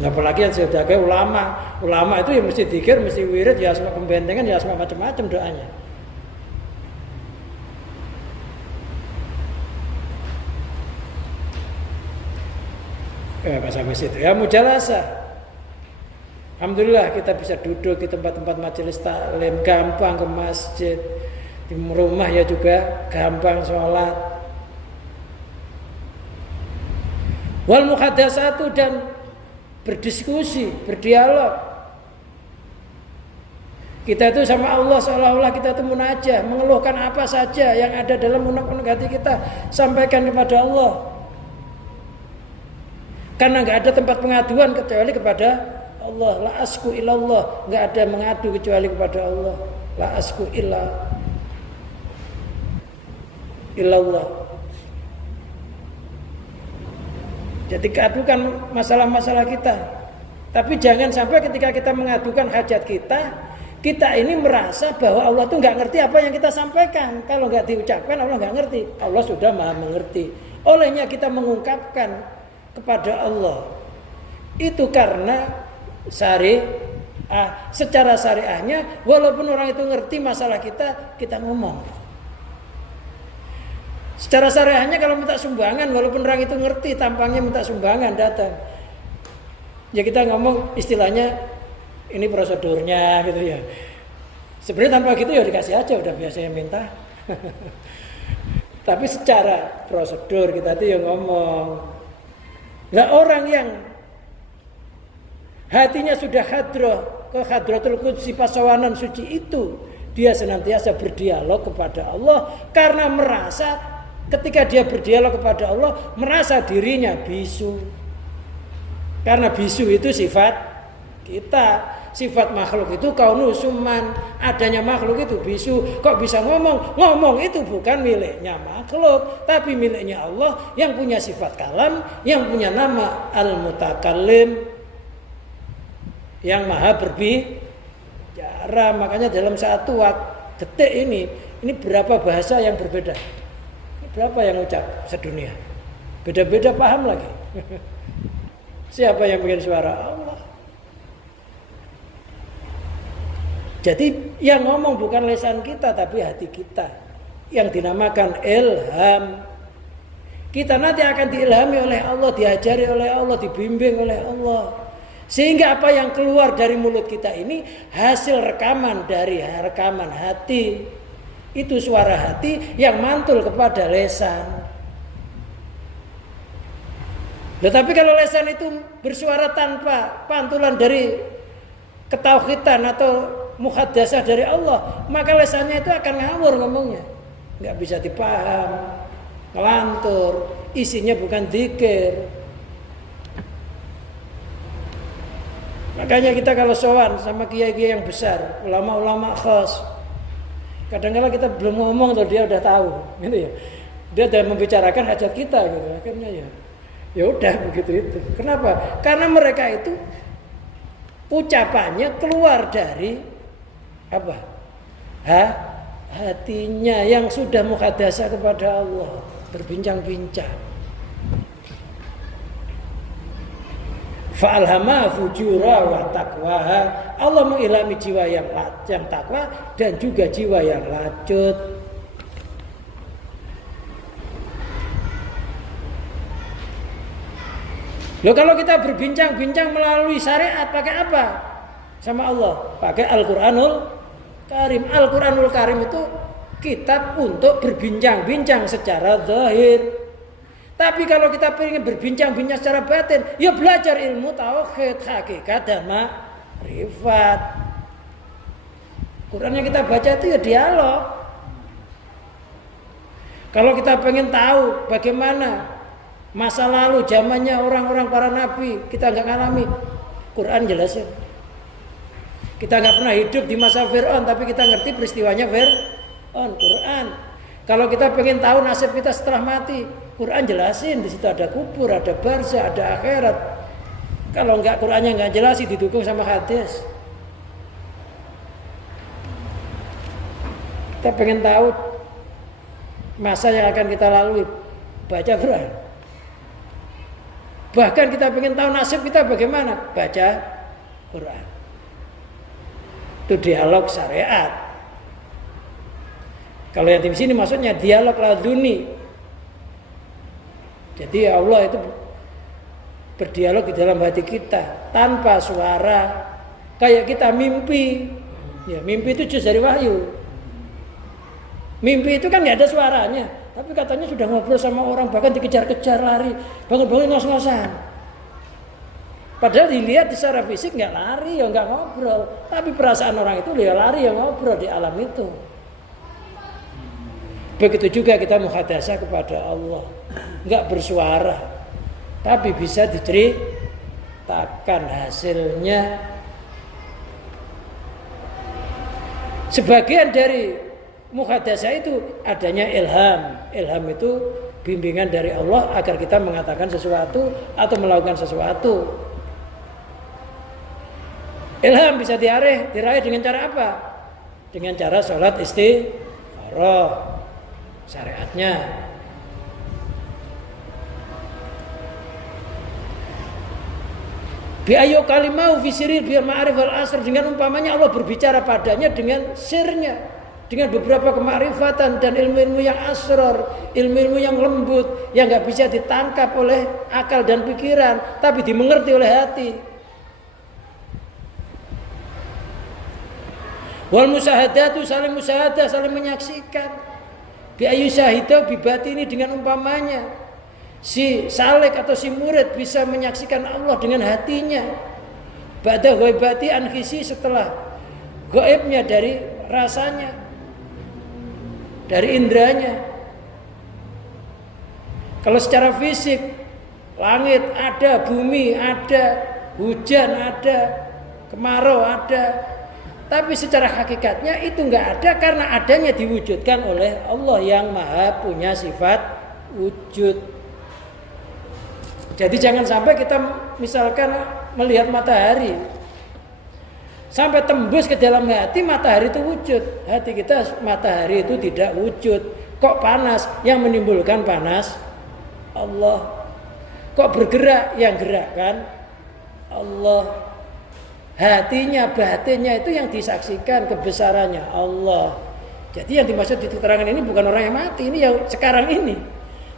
Apalagi yang sedekah ulama. Ulama itu ya mesti dzikir, mesti wirid, ya asma pembentengan, ya asma macam-macam doanya. Sampai situ ya, mujalasah. Alhamdulillah kita bisa duduk di tempat-tempat majelis taklim, gampang ke masjid, di rumah ya juga gampang sholat. Wal muhadatsatu, dan berdiskusi, berdialog. Kita itu sama Allah seolah-olah kita itu munajah, mengeluhkan apa saja yang ada dalam unek-unek hati kita, sampaikan kepada Allah. Karena nggak ada tempat pengaduan kecuali kepada Allah. La asku ilallah, nggak ada mengadu kecuali kepada Allah. La asku ilallah. Jadi adukan masalah-masalah kita. Tapi jangan sampai ketika kita mengadukan hajat kita ini merasa bahwa Allah tuh nggak ngerti apa yang kita sampaikan. Kalau nggak diucapkan, Allah nggak ngerti. Allah sudah maha mengerti. Olehnya kita mengungkapkan kepada Allah itu karena secara syariahnya, walaupun orang itu ngerti masalah kita ngomong. Secara syariahnya kalau minta sumbangan, walaupun orang itu ngerti tampangnya minta sumbangan datang, ya kita ngomong istilahnya ini prosedurnya gitu ya. Sebenarnya tanpa gitu ya dikasih aja, udah biasanya minta. Tapi secara prosedur kita tuh yang ngomong. Nah, orang yang hatinya sudah hadratul qudsi, pasawanan suci itu, dia senantiasa berdialog kepada Allah karena merasa ketika dia berdialog kepada Allah merasa dirinya bisu. Karena bisu itu sifat kita. Sifat makhluk itu kaunu summan, adanya makhluk itu bisu. Kok bisa ngomong? Ngomong itu bukan miliknya makhluk, tapi miliknya Allah yang punya sifat kalam, yang punya nama al-mutakallim, yang maha berbicara. Makanya dalam satu detik ini berapa bahasa yang berbeda? Ini berapa yang ucap sedunia? Beda-beda paham lagi. Siapa yang bikin suara? Allah. Jadi yang ngomong bukan lisan kita tapi hati kita, yang dinamakan ilham. Kita nanti akan diilhami oleh Allah, diajari oleh Allah, dibimbing oleh Allah. Sehingga apa yang keluar dari mulut kita ini hasil rekaman dari rekaman hati. Itu suara hati yang mantul kepada lisan. Tetapi kalau lisan itu bersuara tanpa pantulan dari ketauhidan atau muhadasah dari Allah, maka lisannya itu akan ngawur ngomongnya, nggak bisa dipaham, ngelantur, isinya bukan dzikir. Makanya kita kalau sowan sama kiai-kiai yang besar, ulama-ulama khas, kadang-kadang kita belum ngomong tuh dia udah tahu, gitu ya. Dia udah membicarakan hajat kita, gitu. Akhirnya ya udah begitu itu. Kenapa? Karena mereka itu ucapannya keluar dari apa? Hatinya yang sudah muhadasah kepada Allah, berbincang-bincang. Fa'alhama fujura wa taqwaha. Allah mengilhami jiwa yang takwa dan juga jiwa yang lacut. Loh, kalau kita berbincang-bincang melalui syariat pakai apa? Sama Allah, pakai Al-Qur'anul Karim. Al-Qur'anul Karim itu kitab untuk berbincang-bincang secara zahir. Tapi kalau kita ingin berbincang-bincang secara batin, ya belajar ilmu tauhid, hakikat dan ma'rifat. Quran yang kita baca itu ya dialog. Kalau kita pengen tahu bagaimana masa lalu zamannya orang-orang para nabi, kita nggak ngalami, Quran jelasin. Kita nggak pernah hidup di masa Fir'aun, tapi kita ngerti peristiwanya Fir'aun, Quran. Kalau kita pengen tahu nasib kita setelah mati, Quran jelasin. Di situ ada kubur, ada barzah, ada akhirat. Kalau nggak Qurannya nggak jelasin, didukung sama hadis. Kita pengen tahu masa yang akan kita lalui, baca Quran. Bahkan kita pengen tahu nasib kita bagaimana, baca Quran. Itu dialog syariat. Kalau yang di sini maksudnya dialog laduni. Jadi Allah itu berdialog di dalam hati kita tanpa suara. Kayak kita mimpi. Ya, mimpi itu juz dari wahyu. Mimpi itu kan nggak ada suaranya, tapi katanya sudah ngobrol sama orang, bahkan dikejar-kejar lari, bangun-bangun ngos-ngosan. Padahal dilihat secara fisik nggak lari, ya nggak ngobrol, tapi perasaan orang itu dia lari, ya ngobrol di alam itu. Begitu juga kita muhadasah kepada Allah, nggak bersuara, tapi bisa diceritakan hasilnya. Sebagian dari muhadasah itu adanya ilham. Ilham itu bimbingan dari Allah agar kita mengatakan sesuatu atau melakukan sesuatu. Ilham bisa diraih dengan cara apa? Dengan cara sholat istikharah syariatnya. Bi ayu kalimau fi sirri bi ma'arif al asr, dengan umpamanya Allah berbicara padanya dengan sirnya, dengan beberapa kemarifatan dan ilmu-ilmu yang asrar, ilmu-ilmu yang lembut, yang nggak bisa ditangkap oleh akal dan pikiran, tapi dimengerti oleh hati. Wal musahadatu, saling musahadah, saling menyaksikan. Bi ayu syahidah bi batini, dengan umpamanya si salik atau si murid bisa menyaksikan Allah dengan hatinya. Ba'da ghaibati an khisi, setelah gaibnya dari rasanya, dari indranya. Kalau secara fisik, langit ada, bumi ada, hujan ada, kemarau ada, tapi secara hakikatnya itu enggak ada, karena adanya diwujudkan oleh Allah yang maha punya sifat wujud. Jadi jangan sampai kita misalkan melihat matahari sampai tembus ke dalam hati, matahari itu wujud. Hati kita, matahari itu tidak wujud. Kok panas? Yang menimbulkan panas Allah. Kok bergerak? Yang gerakkan Allah. Hatinya, batinnya itu yang disaksikan kebesarannya Allah. Jadi yang dimaksud di keterangan ini bukan orang yang mati, ini yang sekarang ini.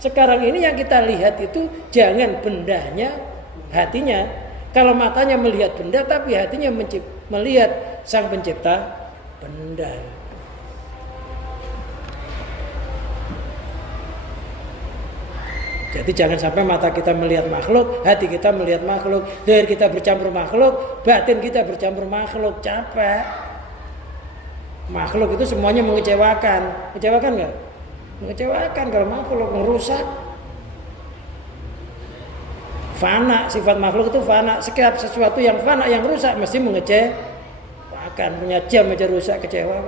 Sekarang ini yang kita lihat itu jangan bendanya, hatinya. Kalau matanya melihat benda, tapi hatinya melihat Sang Pencipta benda. Jadi jangan sampai mata kita melihat makhluk, hati kita melihat makhluk, zahir kita bercampur makhluk, batin kita bercampur makhluk, capek. Makhluk itu semuanya mengecewakan. Mengecewakan nggak? Mengecewakan kalau makhluk merusak. Fana, sifat makhluk itu fana. Setiap sesuatu yang fana, yang rusak mesti mengecewakan. Punya jam aja rusak, kecewa.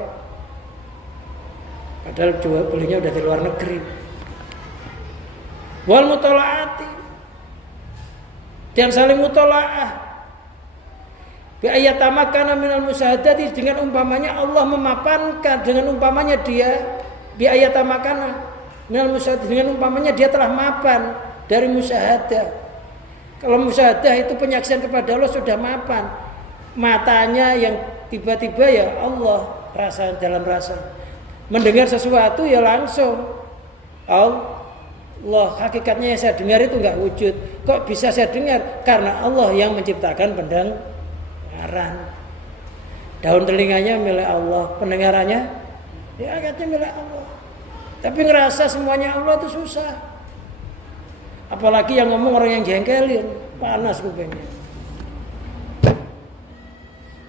Padahal jual belinya udah di luar negeri. Wal mutolaati, dan saling mutolaah. Bi ayatamakana minal musahadati, dengan umpamanya Allah memapankan, dengan umpamanya dia bi ayatamakana minal musahadati, dengan umpamanya dia telah mapan dari musyahadah. Kalau musyahadah itu penyaksian kepada Allah sudah mapan, matanya yang tiba-tiba ya Allah, rasa dalam rasa. Mendengar sesuatu ya langsung Allah, hakikatnya yang saya dengar itu enggak wujud. Kok bisa saya dengar? Karena Allah yang menciptakan pendengaran. Daun telinganya milik Allah, pendengarannya ya hakikatnya milik Allah. Tapi ngerasa semuanya Allah itu susah. Apalagi yang ngomong orang yang jengkelin, panas kupingnya.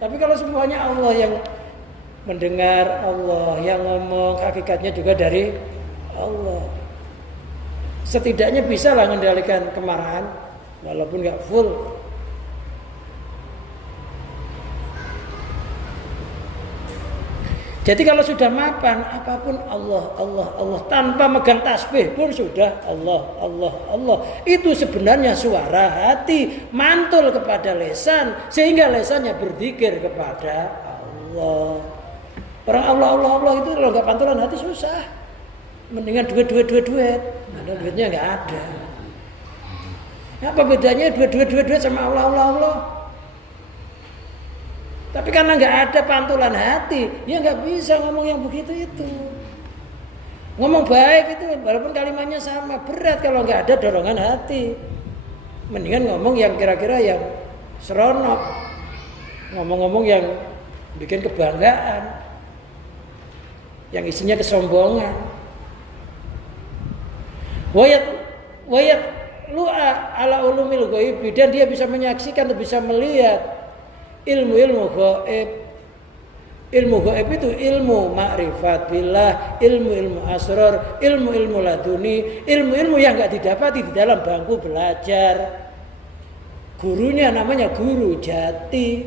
Tapi kalau semuanya Allah yang mendengar, Allah yang ngomong, hakikatnya juga dari Allah. Setidaknya bisa lah mengendalikan kemarahan walaupun nggak full. Jadi kalau sudah mapan apapun Allah, Allah, Allah tanpa megang tasbih pun sudah Allah, Allah, Allah. Itu sebenarnya suara hati mantul kepada lesan sehingga lesannya berzikir kepada Allah. Orang Allah, Allah, Allah itu kalau nggak pantulan hati susah. Mendingan duit. Ada duitnya nggak ada. Apa bedanya duit sama Allah? Tapi karena nggak ada pantulan hati, ya nggak bisa ngomong yang begitu itu. Ngomong baik itu, walaupun kalimatnya sama, berat kalau nggak ada dorongan hati. Mendingan ngomong yang kira-kira yang seronok, ngomong-ngomong yang bikin kebanggaan, yang isinya kesombongan. Wayat lu'a ala ulumil ghaib, dan dia bisa menyaksikan atau bisa melihat ilmu ghaib. Ilmu ghaib itu ilmu ma'rifat billah, ilmu asrar, ilmu laduni, ilmu yang enggak didapati di dalam bangku belajar. Gurunya namanya guru jati.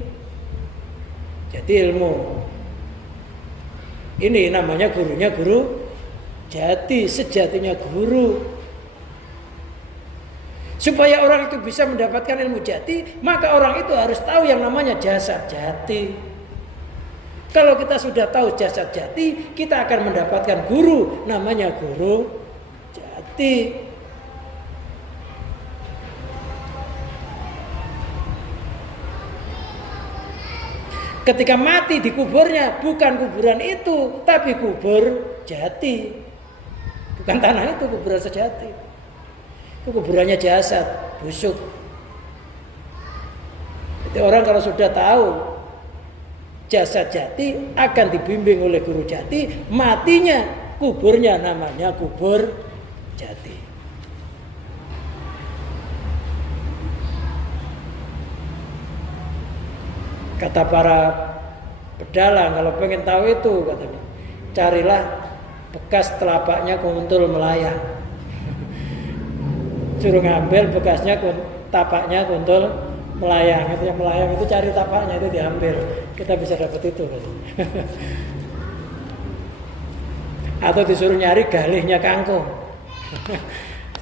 Jadi ilmu ini namanya gurunya guru jati, sejatinya guru. Supaya orang itu bisa mendapatkan ilmu jati, maka orang itu harus tahu yang namanya jasad jati. Kalau kita sudah tahu jasad jati, kita akan mendapatkan guru, namanya guru jati. Ketika mati di kuburnya, bukan kuburan itu, tapi kubur jati. Bukan tanah itu kuburan sejati. Itu kuburannya jasad, busuk. Jadi orang kalau sudah tahu jasad jati akan dibimbing oleh guru jati, matinya kuburnya namanya kubur jati. Kata para pedalang kalau pengen tahu itu katanya, carilah bekas telapaknya kuntul melayang. Suruh ngambil bekasnya tapaknya kuntul melayang. Itu yang melayang itu cari tapaknya itu diambil. Kita bisa dapat itu. Atau disuruh nyari galihnya kangkung.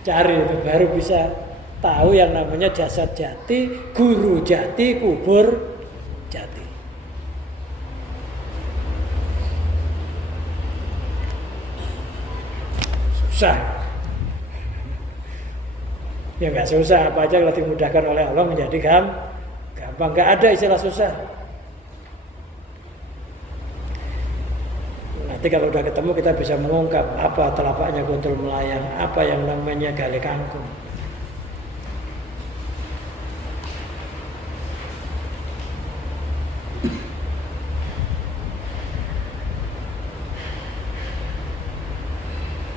Cari itu baru bisa tahu yang namanya jasad jati, guru jati, kubur jati. Susah. Ya nggak susah, apa aja kalau dimudahkan oleh Allah menjadi gampang. gampang, nggak ada istilah susah. Nanti kalau udah ketemu kita bisa mengungkap apa telapaknya guntul melayang, apa yang namanya gali kangkung.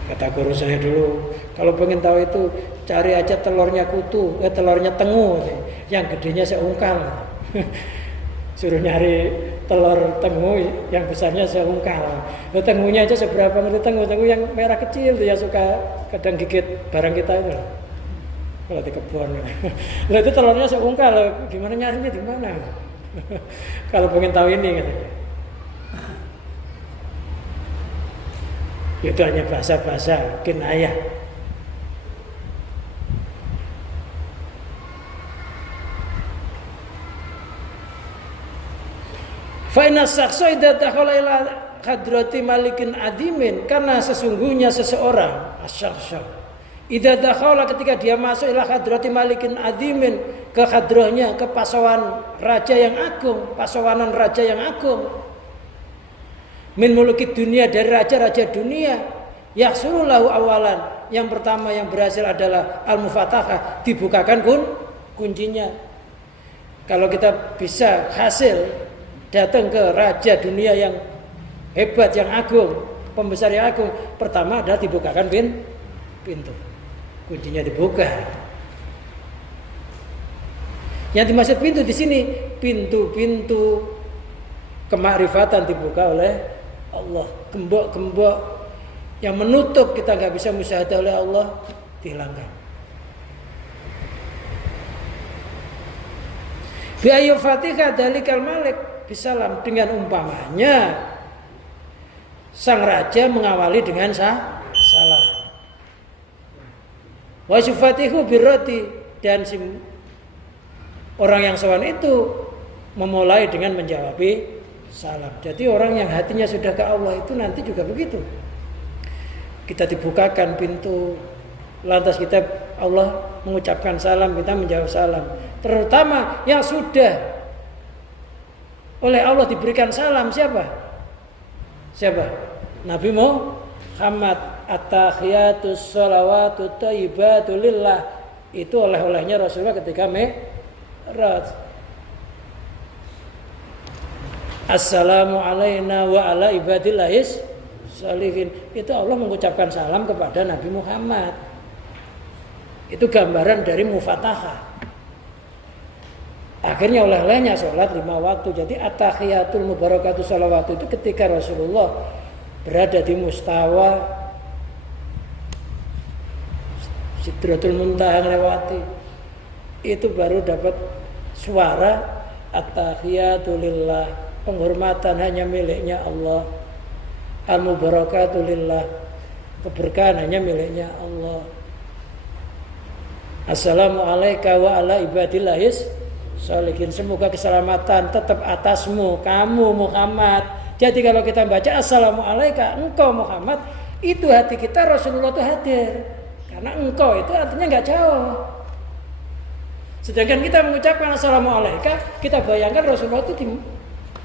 Kata guru saya dulu, kalau pengen tahu itu cari aja telurnya kutu, telurnya tengu, yang gedenya seungkal. Suruh nyari telur tengu yang besarnya seungkal. Tengunya aja seberapa, ngerti tengu yang merah kecil tuh yang suka kadang gigit barang kita itu. Kalau di kebun. Lah itu telurnya seungkal, gimana nyarinya di mana? Kalau pengen tahu ini katanya. Itu hanya bahasa-bahasa kinayah. Fa inna syakhsa idza dakhala ila hadrati malikin adimin, karena sesungguhnya seseorang asyakhsa idza dakhala ketika dia masuk ila hadrati malikin adimin, ke hadrahnya, ke pasawan raja yang agung, pasawanan raja yang agung, min muluki dunia, dari raja-raja dunia, yahsurulahu awalan, yang pertama yang berhasil adalah al-mufatahah, dibukakan kuncinya. Kalau kita bisa hasil datang ke raja dunia yang hebat, yang agung, pembesar yang agung, pertama adalah dibukakan pintu, kuncinya dibuka. Yang dimaksud pintu di sini pintu-pintu kemakrifatan dibuka oleh Allah, gembok-gembok yang menutup kita nggak bisa musyahadah oleh Allah dihilangkan. Bi ayu fatihah dalikal malik bisalam, dengan umpamanya sang raja mengawali dengan salam. Wa syufatihu birrati, dan si orang yang sowan itu memulai dengan menjawabi salam. Jadi orang yang hatinya sudah ke Allah itu nanti juga begitu. Kita dibukakan pintu, lantas kita Allah mengucapkan salam, kita menjawab salam. Terutama yang sudah oleh Allah diberikan salam siapa? Siapa? Nabi Muhammad. At-tahiyatus shalawatut thayyibatu lillah. Itu oleh-olehnya Rasulullah ketika Mi'raj. Assalamu alaina wa ala ibadillahis sholihin. Itu Allah mengucapkan salam kepada Nabi Muhammad. Itu gambaran dari mufatahah. Akhirnya oleh-olehnya sholat 5 waktu. Jadi at-tahiyatul mubarakatuh shalawatu itu ketika Rasulullah berada di mustawa Sidratul Muntaha lewati, itu baru dapat suara at-tahiyatu lillah, penghormatan hanya miliknya Allah, al-mubarakatu lillah, keberkahan hanya miliknya Allah. Assalamu alayka wa ala ibadillahis sholihin, semoga keselamatan tetap atasmu, kamu Muhammad. Jadi kalau kita baca assalamu alayka, engkau Muhammad, itu hati kita Rasulullah itu hadir, karena engkau itu artinya nggak jauh. Sedangkan kita mengucapkan assalamu alayka, kita bayangkan Rasulullah itu di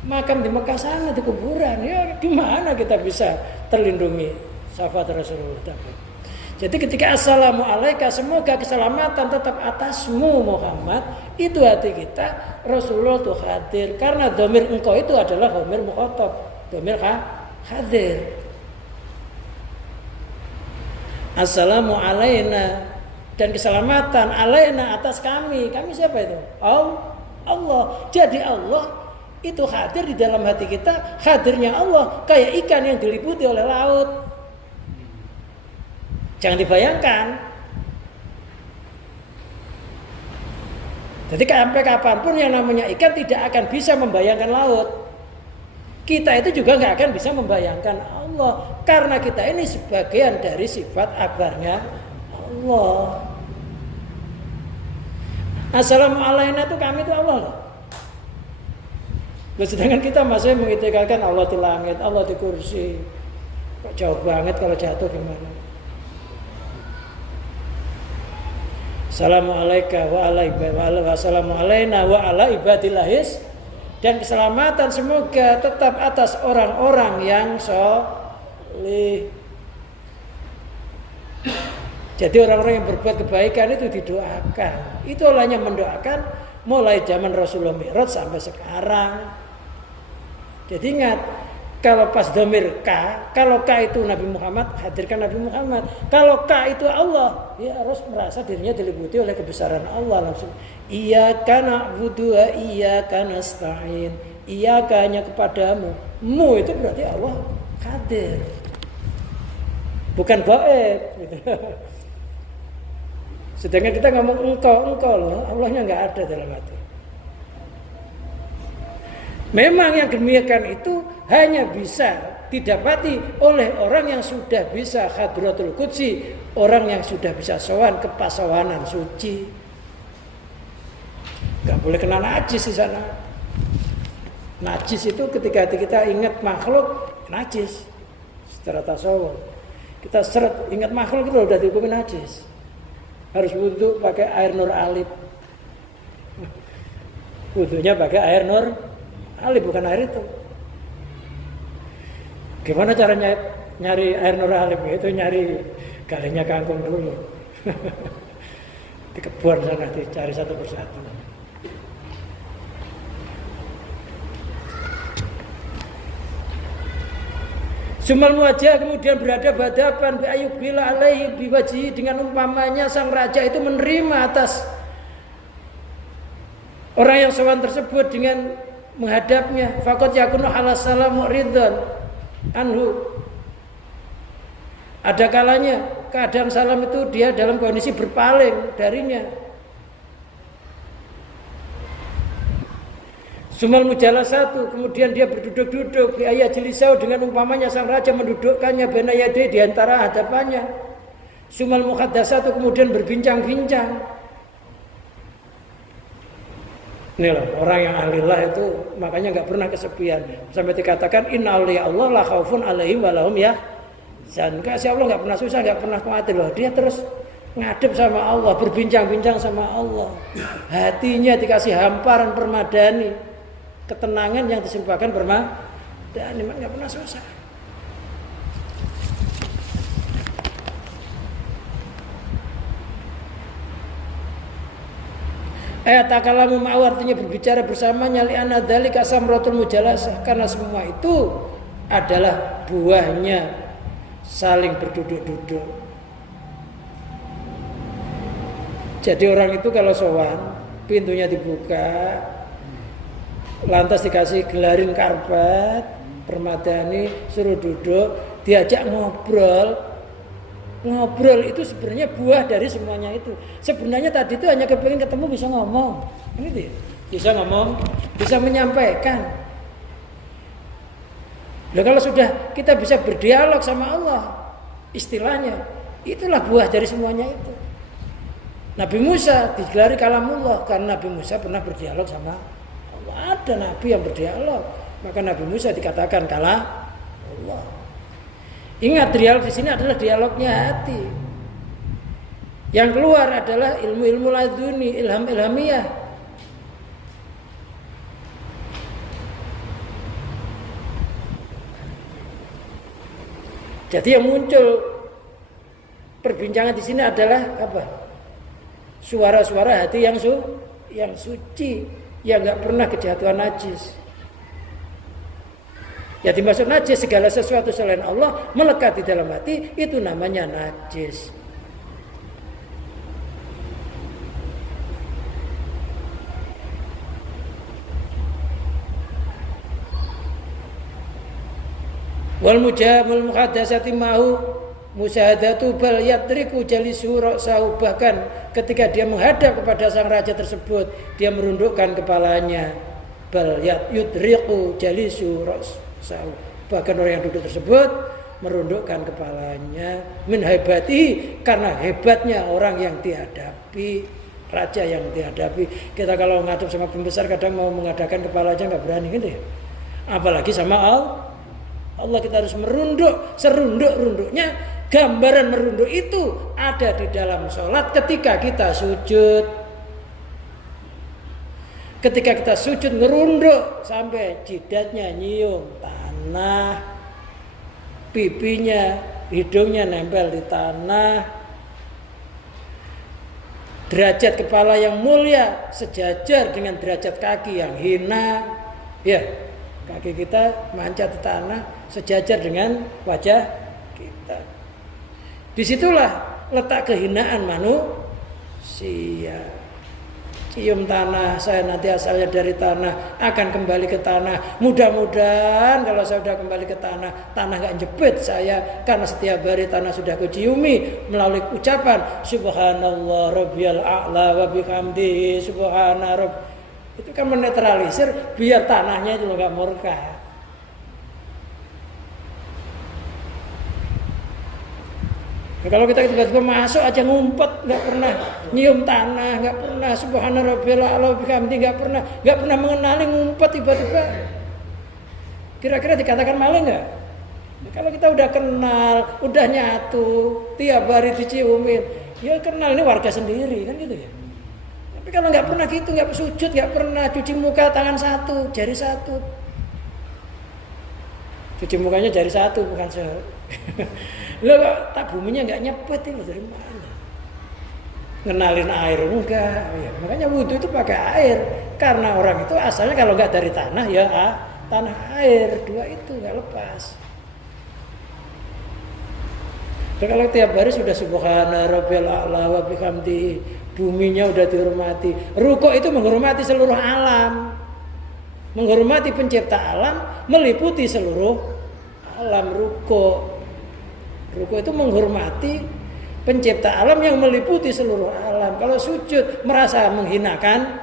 makam di Mekah sana, di kuburan. Ya gimana kita bisa terlindungi syafaat Rasulullah tadi. Jadi ketika assalamu alayka, semoga keselamatan tetap atasmu Muhammad, itu hati kita Rasulullah itu hadir, karena dhamir engkau itu adalah dhamir mukhatab, dhamir hadir. Assalamu alayna, dan keselamatan alayna atas kami. Kami siapa itu? Allah. Jadi Allah itu hadir di dalam hati kita. Hadirnya Allah kayak ikan yang diliputi oleh laut. Jangan dibayangkan. Jadi sampai kapanpun yang namanya ikan tidak akan bisa membayangkan laut. Kita itu juga nggak akan bisa membayangkan Allah, karena kita ini sebagian dari sifat akbarnya Allah. Assalamualaikum itu kami itu Allah loh. Sedangkan kita masih mengitikalkan Allah di langit, Allah di kursi. Kok jauh banget, kalau jatuh gimana? Wassalamu alaina wa ala ibadillahis, dan keselamatan semoga tetap atas orang-orang yang soleh. Jadi orang-orang yang berbuat kebaikan itu didoakan. Itu hanya mendoakan mulai zaman Rasulullah Mi'raj sampai sekarang. Jadi ingat, kalau pas domir K, kalau K itu Nabi Muhammad, hadirkan Nabi Muhammad. Kalau K itu Allah, ya harus merasa dirinya diliputi oleh kebesaran Allah langsung. Iyyaka na'budu wa iyyaka nasta'in. Iyyaka hanya kepadamu. Mu itu berarti Allah hadir. Bukan gaib gitu. Sedangkan kita ngomong engkau loh, Allahnya nggak ada dalam hati. Memang yang demikian itu hanya bisa didapati oleh orang yang sudah bisa hadratul qudsi, orang yang sudah bisa sowan ke pasawanan suci. Gak boleh kena najis di sana. Najis itu ketika kita ingat makhluk najis secara tasawuf. Kita seret ingat makhluk itu udah dihukumi najis. Harus wudu pakai air nur alif. Wudunya pakai air nur alif, bukan air itu. Gimana caranya nyari air nur alif? Itu nyari galingnya kangkung dulu. Di kebun sana dicari satu persatu. Sumal wajah kemudian berada berhadapan bi Ayub bila alaihi biwaji, dengan umpamanya sang raja itu menerima atas orang yang sowan tersebut dengan menghadapnya. Faqad yakunu halasalamu ridhan anhu. Ada kalanya keadaan salam itu dia dalam kondisi berpaling darinya. Sumal mujalasatu, kemudian dia berduduk-duduk di ayat jelisau, dengan umpamanya sang raja mendudukkannya bena yadai di antara hadapannya. Sumal muhaddasatu, kemudian berbincang-bincang. Ini loh, orang yang alillah itu makanya nggak pernah kesepian. Sampai dikatakan inna awliya Allah la khaufun alaihim wa lahum yahzanun. Kasih Allah nggak pernah susah, nggak pernah khawatir loh. Dia terus ngadep sama Allah, berbincang-bincang sama Allah. Hatinya dikasih hamparan permadani, ketenangan yang disimpahkan permadani, nggak pernah susah. Ayat takalamu ma'u artinya berbicara bersamanya, li'anna dzalika samratul mujalasah, karena semua itu adalah buahnya saling berduduk-duduk. Jadi orang itu kalau sowan, pintunya dibuka, lantas dikasih gelarin karpet, permadani, suruh duduk, diajak ngobrol. Ngobrol itu sebenarnya buah dari semuanya itu. Sebenarnya tadi itu hanya kepingin ketemu, bisa ngomong, gitu ya? Bisa ngomong, bisa menyampaikan. Nah, kalau sudah kita bisa berdialog sama Allah, istilahnya, itulah buah dari semuanya itu. Nabi Musa digelari kalamullah karena Nabi Musa pernah berdialog sama Allah. Ada Nabi yang berdialog, maka Nabi Musa dikatakan kalam Allah. Ingat, dialog di sini adalah dialognya hati. Yang keluar adalah ilmu-ilmu laduni, ilham-ilhamiyah. Jadi yang muncul perbincangan di sini adalah apa? Suara-suara hati yang suci, yang nggak pernah kejatuhan najis. Ya dimaksud najis segala sesuatu selain Allah melekat di dalam hati, itu namanya najis. Wal mujamul muhaddatsati mahu musyahadatu bal yatriku jalisu ra'sahu, bahkan ketika dia menghadap kepada sang raja tersebut dia merundukkan kepalanya. Bal yudriqu jalisu ra'sahu, bahkan orang yang duduk tersebut merundukkan kepalanya. Min haibati, karena hebatnya orang yang dihadapi, raja yang dihadapi. Kita kalau ngadep sama pembesar kadang mau mengadakan kepala aja nggak berani gitu ya, apalagi sama Allah kita harus merunduk serunduk-runduknya Gambaran merunduk itu ada di dalam sholat ketika kita sujud. Ketika kita sujud ngerunduk sampai jidatnya nyium tanah, pipinya, hidungnya nempel di tanah, derajat kepala yang mulia sejajar dengan derajat kaki yang hina. Ya, kaki kita manjat di tanah sejajar dengan wajah kita. Disitulah letak kehinaan manusia. Cium tanah, saya nanti asalnya dari tanah, akan kembali ke tanah. Mudah-mudahan kalau saya sudah kembali ke tanah, tanah gak jepit saya, karena setiap hari tanah sudah kuciumi melalui ucapan Subhanallah Rabbiyal A'la wa bihamdihi Subhana Rabb. Itu kan menetralisir biar tanahnya itu gak murka. Nah, kalau kita tiba-tiba masuk aja ngumpet, nggak pernah nyium tanah, nggak pernah Subhana Rabbiyal A'la bihamdi, nggak pernah mengenali ngumpet tiba-tiba, kira-kira dikatakan maling nggak? Nah, kalau kita udah kenal, udah nyatu, tiap hari diciumin, ya kenal ini warga sendiri kan gitu ya. Tapi kalau nggak pernah gitu, nggak sujud, nggak pernah cuci muka tangan satu, jari satu, cuci mukanya jari satu bukan Loh, tak buminya nggak nyepet itu dari mana? Ngenalin air enggak? Ya, makanya wudhu itu pakai air. Karena orang itu asalnya kalau nggak dari tanah ya tanah air, dua itu nggak lepas. Dan kalau tiap hari sudah Subhana Rabbiyal A'la wa bihamdi, buminya udah dihormati. Rukuk itu menghormati seluruh alam, menghormati pencipta alam, meliputi seluruh alam. Rukuk itu menghormati pencipta alam yang meliputi seluruh alam. Kalau sujud merasa menghinakan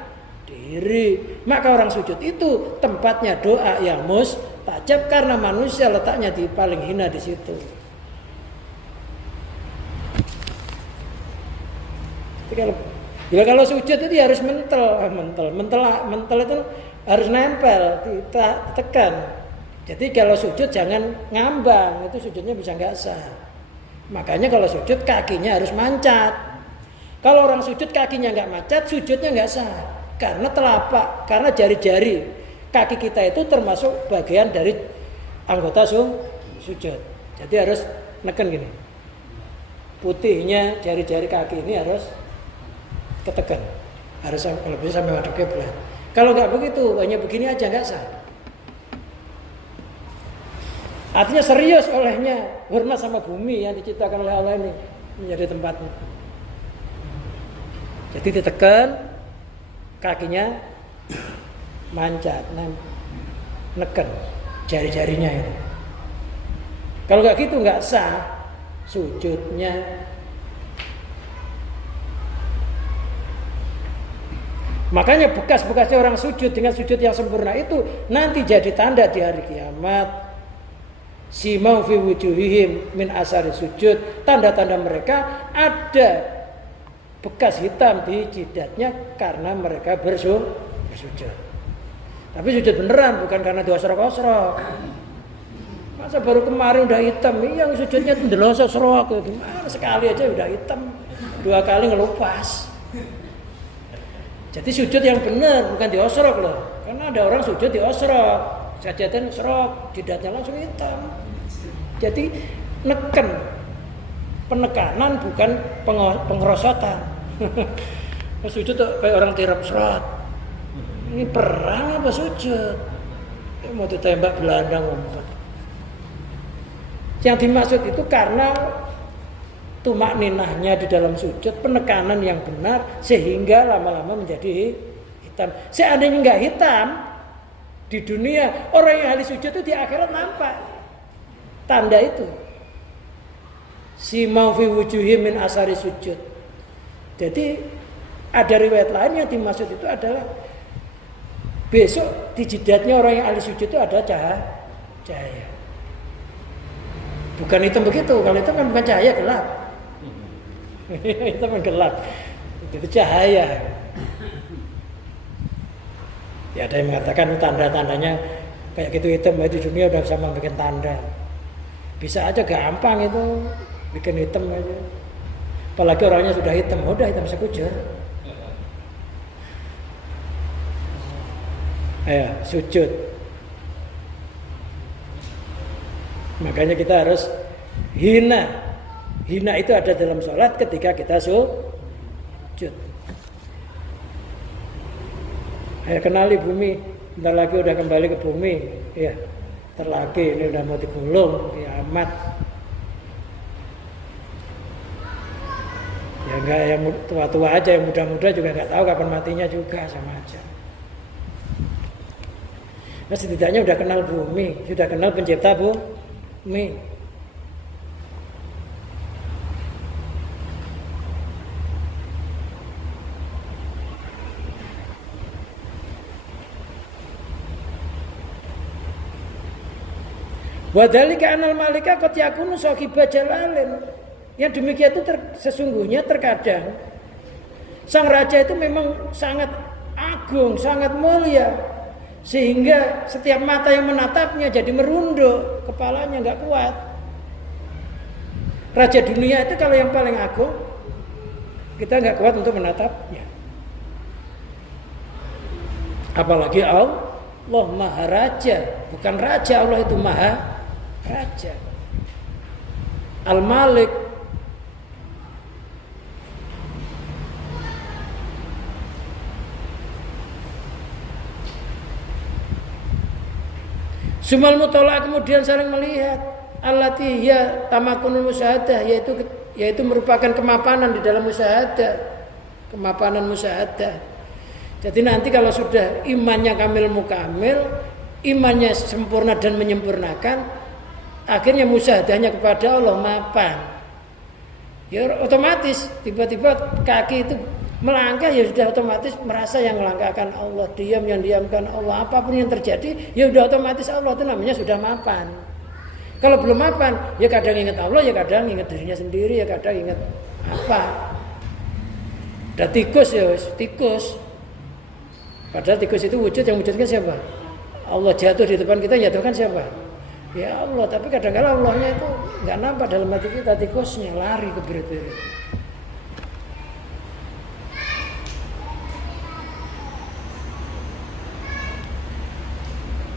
diri, maka orang sujud itu tempatnya doa yang mustajab karena manusia letaknya di paling hina di situ. Kalau sujud itu harus mentel itu harus nempel, ditekan. Jadi kalau sujud jangan ngambang, itu sujudnya bisa nggak sah. Makanya kalau sujud kakinya harus mancat. Kalau orang sujud kakinya nggak mancat, sujudnya nggak sah. Karena telapak, karena jari-jari kaki kita itu termasuk bagian dari anggota sujud. Jadi harus neken gini. Putihnya jari-jari kaki ini harus ketekan. Harus kalau bisa sampai madhep kiblat. Kalau nggak begitu, hanya begini aja nggak sah. Artinya serius olehnya, hormat sama bumi yang diciptakan oleh Allah ini menjadi tempatnya. Jadi ditekan, kakinya mancat, neken jari-jarinya itu. Kalau nggak gitu nggak sah sujudnya. Makanya bekas-bekasnya orang sujud dengan sujud yang sempurna itu nanti jadi tanda di hari kiamat. Simau fi wujuhihim min asari sujud, tanda-tanda mereka ada bekas hitam di jidatnya karena mereka bersujud. Tapi sujud beneran, bukan karena diosrok-osrok. Masa baru kemarin udah hitam, yang sujudnya ndelosok-osrok, gimana sekali aja udah hitam, 2 kali ngelupas. Jadi sujud yang benar, bukan diosrok loh. Karena ada orang sujud diosrok, sajadahnya osrok, jidatnya langsung hitam. Jadi neken, penekanan bukan pengerosotan. Sujud tuh kayak orang tirap serat. Ini perang apa sujud? Mau ditembak Belanda ngumpet. Yang dimaksud itu karena tumak ninahnya di dalam sujud, penekanan yang benar sehingga lama-lama menjadi hitam. Seandainya nggak hitam di dunia, orang yang ahli sujud itu di akhirat nampak tanda itu. Simau fi wujuhihim min asari sujud. Jadi ada riwayat lain yang dimaksud itu adalah besok di jidatnya orang yang ahli sujud itu ada cahaya. Bukan hitam begitu, kalau itu kan bukan cahaya, gelap. Itu kan gelap. Itu cahaya. Ya ada yang mengatakan tanda-tandanya kayak gitu hitam di dunia udah bisa membuat tanda. Bisa aja gampang itu bikin hitam aja. Apalagi orangnya sudah hitam, udah hitam sekujur. Ayo, sujud. Makanya kita harus hina. Hina itu ada dalam sholat ketika kita sujud. Ayo kenali bumi. Bentar lagi udah kembali ke bumi. Ya, terlagi ini udah mau digulung. Kiamat. Ya enggak, yang tua-tua aja, yang muda-muda juga enggak tahu kapan matinya juga, sama aja. Nah, setidaknya udah kenal bumi, sudah kenal pencipta bumi. Wadhalika anal malika qad yakunu sahiba jalalin. Yang demikian itu sesungguhnya terkadang sang raja itu memang sangat agung, sangat mulia, sehingga setiap mata yang menatapnya jadi merunduk, kepalanya nggak kuat. Raja dunia itu kalau yang paling agung, kita nggak kuat untuk menatapnya. Apalagi Allah Maha Raja, bukan Raja, Allah itu Maha Raja. Al-Malik. Sumal mutolak, kemudian saling melihat. Allati hiya tamakunul musyahadah, yaitu merupakan kemapanan di dalam musyahadah. Kemapanan musyahadah. Jadi nanti kalau sudah imannya kamil mukamil, imannya sempurna dan menyempurnakan, akhirnya musyahadahnya kepada Allah mapan. Ya otomatis tiba-tiba kaki itu melangkah, ya sudah otomatis merasa yang melangkahkan Allah, diam yang diamkan Allah, apapun yang terjadi ya sudah otomatis Allah, itu namanya sudah mapan. Kalau belum mapan ya kadang ingat Allah, ya kadang ingat dirinya sendiri, ya kadang ingat apa. Ada tikus ya, tikus. Padahal tikus itu wujud, yang wujudkan siapa? Allah. Jatuh di depan kita, jatuhkan siapa? Ya Allah. Tapi kadang-kadang Allahnya itu nggak nampak dalam hati kita, tikusnya lari ke berit-berit.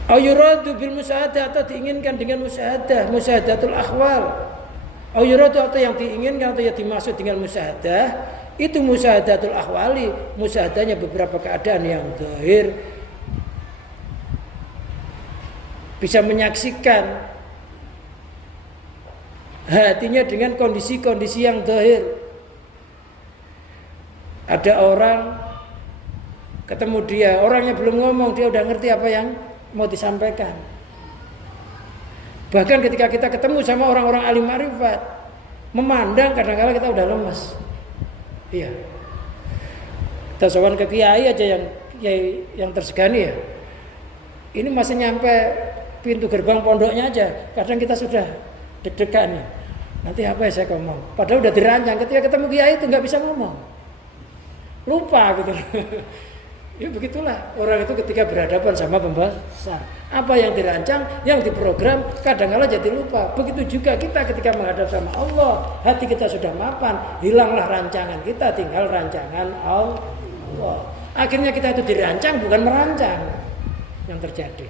Ayuradu bil musyahadah, atau diinginkan dengan musyahadah, musyahadatul akhwal. Ayuradu, atau yang diinginkan atau yang dimaksud dengan musyahadah itu musyahadatul akhwali, musyahadahnya beberapa keadaan yang zahir, bisa menyaksikan hatinya dengan kondisi-kondisi yang zahir. Ada orang ketemu dia, orangnya belum ngomong, dia udah ngerti apa yang mau disampaikan. Bahkan ketika kita ketemu sama orang-orang alim ma'rifat, memandang kadang-kadang kita udah lemas. Iya. Kita sowan ke kiai aja yang tersegani ya. Ini masih nyampe pintu gerbang pondoknya aja, kadang kita sudah deg-degan nih. Nanti apa ya saya ngomong? Padahal udah dirancang, ketika ketemu kiai itu nggak bisa ngomong. Lupa gitu. Ya begitulah orang itu ketika berhadapan sama pembesar. Apa yang dirancang, yang diprogram, kadang-kadang jadi lupa. Begitu juga kita ketika menghadap sama Allah, hati kita sudah mapan, hilanglah rancangan kita, tinggal rancangan Allah. Akhirnya kita itu dirancang, bukan merancang yang terjadi.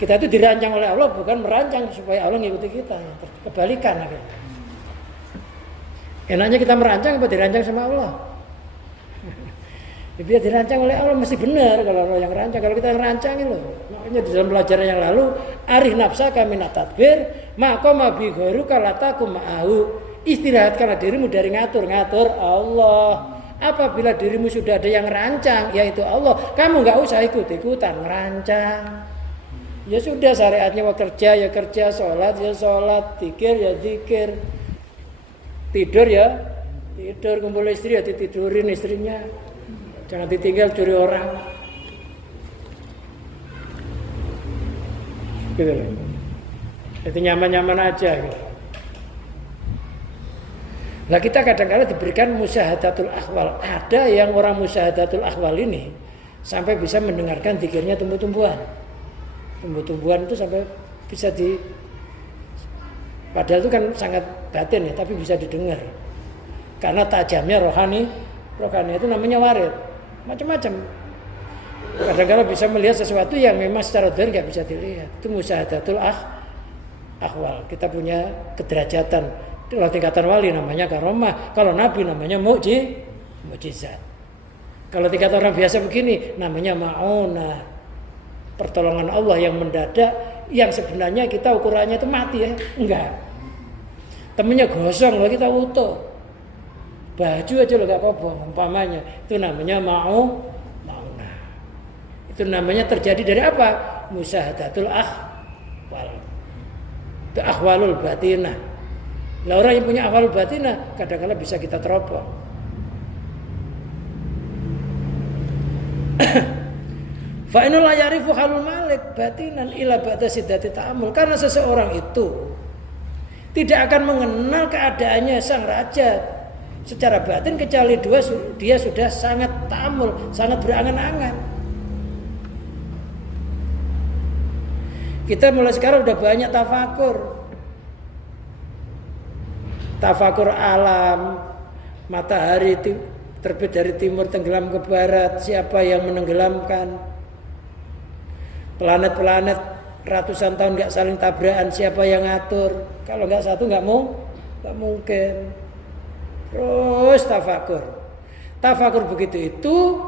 Kita itu dirancang oleh Allah, bukan merancang supaya Allah ngikuti kita. Kebalikan akhirnya. Enaknya kita merancang apa dirancang sama Allah? Dia dirancang oleh Allah mesti benar kalau Allah yang rancang. Kalau kita yang rancangin loh. Makanya di dalam pelajaran yang lalu, arih nafsaka minat tadbir, maqama bi ghairuka latakum ma'ahu. Istirahatkanlah dirimu dari ngatur-ngatur Allah. Apabila dirimu sudah ada yang rancang, yaitu Allah, kamu enggak usah ikut-ikutan merancang. Ya sudah, syariatnya mau kerja ya kerja, sholat ya sholat, zikir ya zikir, tidur ya tidur, kumpul istri ya ditidurin istrinya. Jangan ditinggal curi orang. Gitu loh. Itu nyaman-nyaman aja gitu. Nah kita kadang-kadang diberikan musyahadatul akhwal. Ada yang orang musyahadatul akhwal ini sampai bisa mendengarkan zikirnya tumbuh-tumbuhan. Tumbuh-tumbuhan itu sampai bisa Padahal itu kan sangat batin ya, tapi bisa didengar. Karena tajamnya rohani itu namanya warid. Macam-macam. Kadang-kadang bisa melihat sesuatu yang memang secara zahir nggak bisa dilihat. Itu musyahadatul akhwal. Kita punya kederajatan. Kalau tingkatan wali namanya karomah, kalau nabi namanya mukjizat. Kalau tingkatan orang biasa begini namanya ma'unah. Pertolongan Allah yang mendadak, yang sebenarnya kita ukurannya itu mati ya. Enggak. Temennya gosong loh, kita utuh. Baju aja lo gak apa-apa umpamanya. Itu namanya ma'unah. Itu namanya terjadi dari apa? Musyahadatul akhwal. Itu akhwalul batinah. Lah orang yang punya akhwalul batinah kadang-kadang bisa kita teropong. Fa inna la ya'rifu halul malik batinan ila ba'da siddati ta'ammul. Karena seseorang itu tidak akan mengenal keadaannya sang raja secara batin kecuali dia sudah sangat ta'ammul, sangat berangan-angan. Kita mulai sekarang udah banyak tafakur alam, matahari terbit dari timur tenggelam ke barat, siapa yang menenggelamkan? Planet-planet ratusan tahun nggak saling tabrakan, siapa yang ngatur? Kalau nggak satu nggak mungkin. Terus tafakur begitu itu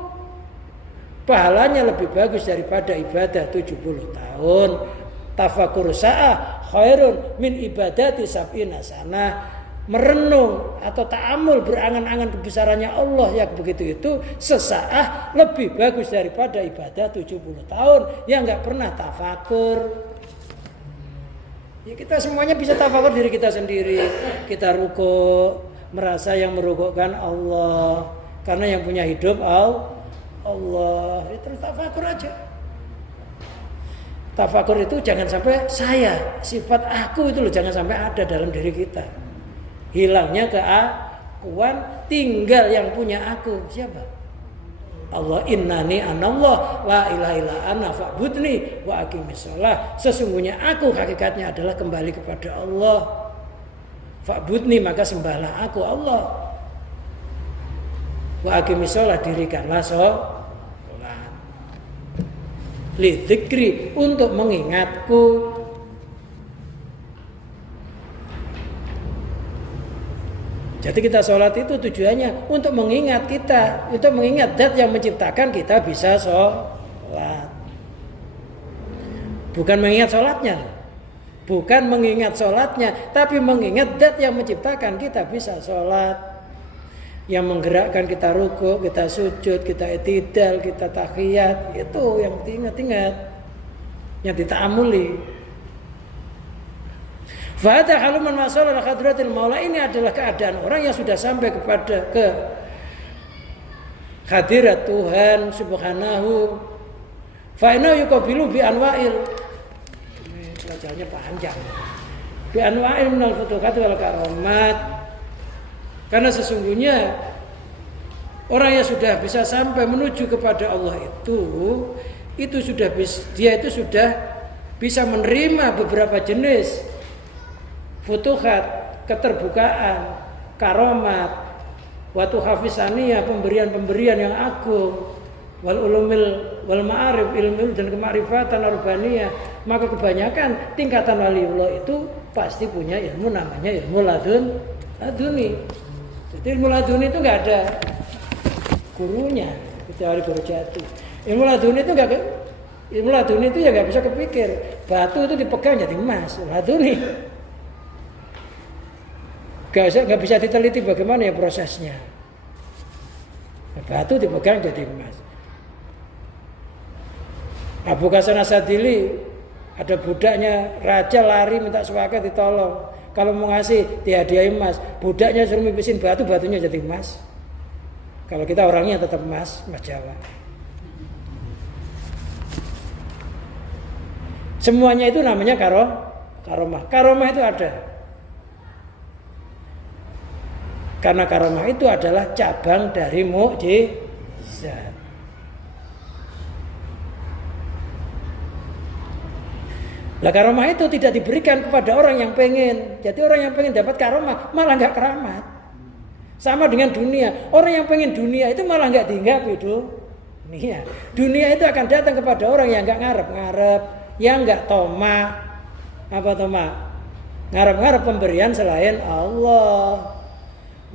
pahalanya lebih bagus daripada ibadah 70 tahun. Tafakur sa'ah khairun min ibadati sab'ina sanah. Merenung atau ta'amul berangan-angan kebesarannya Allah yang begitu itu sesaat lebih bagus daripada ibadah 70 tahun yang nggak pernah tafakur. Ya kita semuanya bisa tafakur diri kita sendiri. Kita ruku merasa yang merukukkan Allah karena yang punya hidup Allah. Ya, terus tafakur aja. Tafakur itu jangan sampai saya, sifat aku itu loh jangan sampai ada dalam diri kita. Hilangnya keakuan, tinggal yang punya aku. Siapa? Allah. Innani anallah la ilaha illa ana fa'budni wa aqimis shalah. Sesungguhnya aku hakikatnya adalah kembali kepada Allah. Fa'budni maka sembahlah aku Allah. Wa aqimis shalah dirikanlah sholat. Li dzikri untuk mengingatku. Jadi kita sholat itu tujuannya untuk mengingat kita, untuk mengingat zat yang menciptakan kita bisa sholat. Bukan mengingat sholatnya, bukan mengingat sholatnya, tapi mengingat zat yang menciptakan kita bisa sholat. Yang menggerakkan kita ruku, kita sujud, kita i'tidal, kita tahiyat, itu yang diingat-ingat, yang dita'amuli. Fahada haluman masalah hadratil maula, ini adalah keadaan orang yang sudah sampai kepada hadirat Tuhan subhanahu. Fa inna yuqabilu bi anwa'il. Ini pelajarannya panjang. Bi anwa'il minal futuhat wal karamat. Karena sesungguhnya orang yang sudah bisa sampai menuju kepada Allah itu sudah dia itu sudah bisa menerima beberapa jenis futuhat, keterbukaan, karomat, watu hafisaniyah, pemberian-pemberian yang agung, wal ulumil wal ma'arif, ilmu dan kemakrifatan urbaniyah. Maka kebanyakan tingkatan waliullah itu pasti punya ilmu namanya ilmu laduni. Jadi ilmu laduni itu enggak ada gurunya, kecuali guru jati. Ilmu laduni itu ya enggak bisa kepikir. Batu itu dipegang jadi emas, laduni. Gak bisa diteliti bagaimana ya prosesnya. Batu dipegang jadi emas. Abu Hasan Asadili ada budaknya, raja lari minta suaka ditolong. Kalau mau ngasih dihadiahi emas, budaknya suruh mipisin batu, batunya jadi emas. Kalau kita orangnya tetap emas Jawa. Semuanya itu namanya karomah. Karomah itu ada. Karena karomah itu adalah cabang dari mukjizat. Lah karomah itu tidak diberikan kepada orang yang pengen. Jadi orang yang pengen dapat karomah malah nggak keramat. Sama dengan dunia. Orang yang pengen dunia itu malah nggak dihinggapi dunia. Dunia itu akan datang kepada orang yang nggak ngarep-ngarep, yang nggak tomak. Apa tomak? Ngarep-ngarep pemberian selain Allah.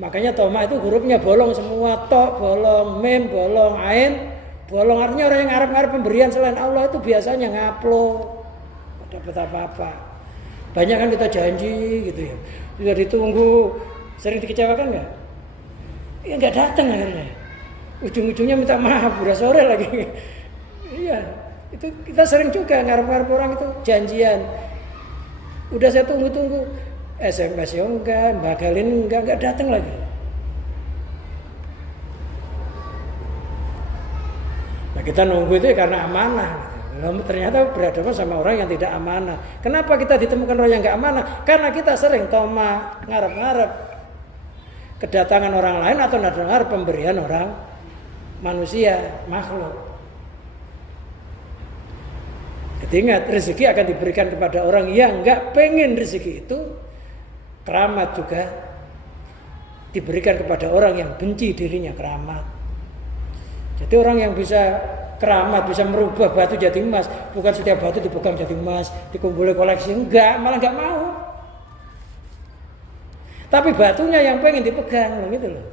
Makanya tomak itu hurufnya bolong semua. Tok bolong, mim bolong, ain bolong. Artinya orang yang ngarep-ngarep pemberian selain Allah itu biasanya ngaplo. Dapat apa-apa. Banyak kan kita janji gitu ya. Sudah ditunggu, sering dikecewakan nggak? Ya nggak datang akhirnya. Ujung-ujungnya minta maaf, udah sore lagi. Iya, itu kita sering juga ngarep-ngarep orang itu janjian. Udah saya tunggu-tunggu, SMS ya enggak, bagalin enggak datang lagi. Nah kita nunggu itu karena amanah. Ternyata berhadapan sama orang yang tidak amanah. Kenapa kita ditemukan orang yang nggak amanah? Karena kita sering tomak, ngarep-ngarep kedatangan orang lain atau ngarep pemberian orang manusia, makhluk. Ingat, rezeki akan diberikan kepada orang yang nggak pengen rezeki itu. Keramat juga diberikan kepada orang yang benci dirinya keramat. Jadi orang yang bisa keramat, bisa merubah batu jadi emas. Bukan setiap batu dipegang jadi emas, dikumpulin koleksi. Enggak, malah enggak mau. Tapi batunya yang pengen dipegang, gitu loh.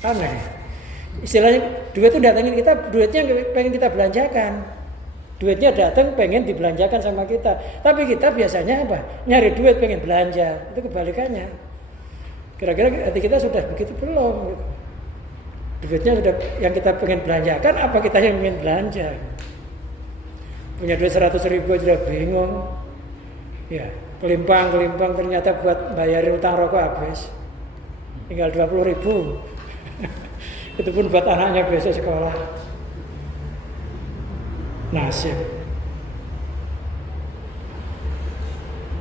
Aneh. Istilahnya duit itu datangin kita, duitnya pengen kita belanjakan. Duitnya datang pengen dibelanjakan sama kita. Tapi kita biasanya apa? Nyari duit pengen belanja. Itu kebalikannya. Kira-kira hati kita sudah begitu belum? Gitu. Duitnya sudah yang kita pengen belanjakan, apa kita yang ingin belanja? Punya duit 100.000 sudah bingung. Ya, kelimpang ternyata buat bayarin utang rokok habis. Tinggal 20.000. Itu pun buat anaknya besok sekolah. Nasib.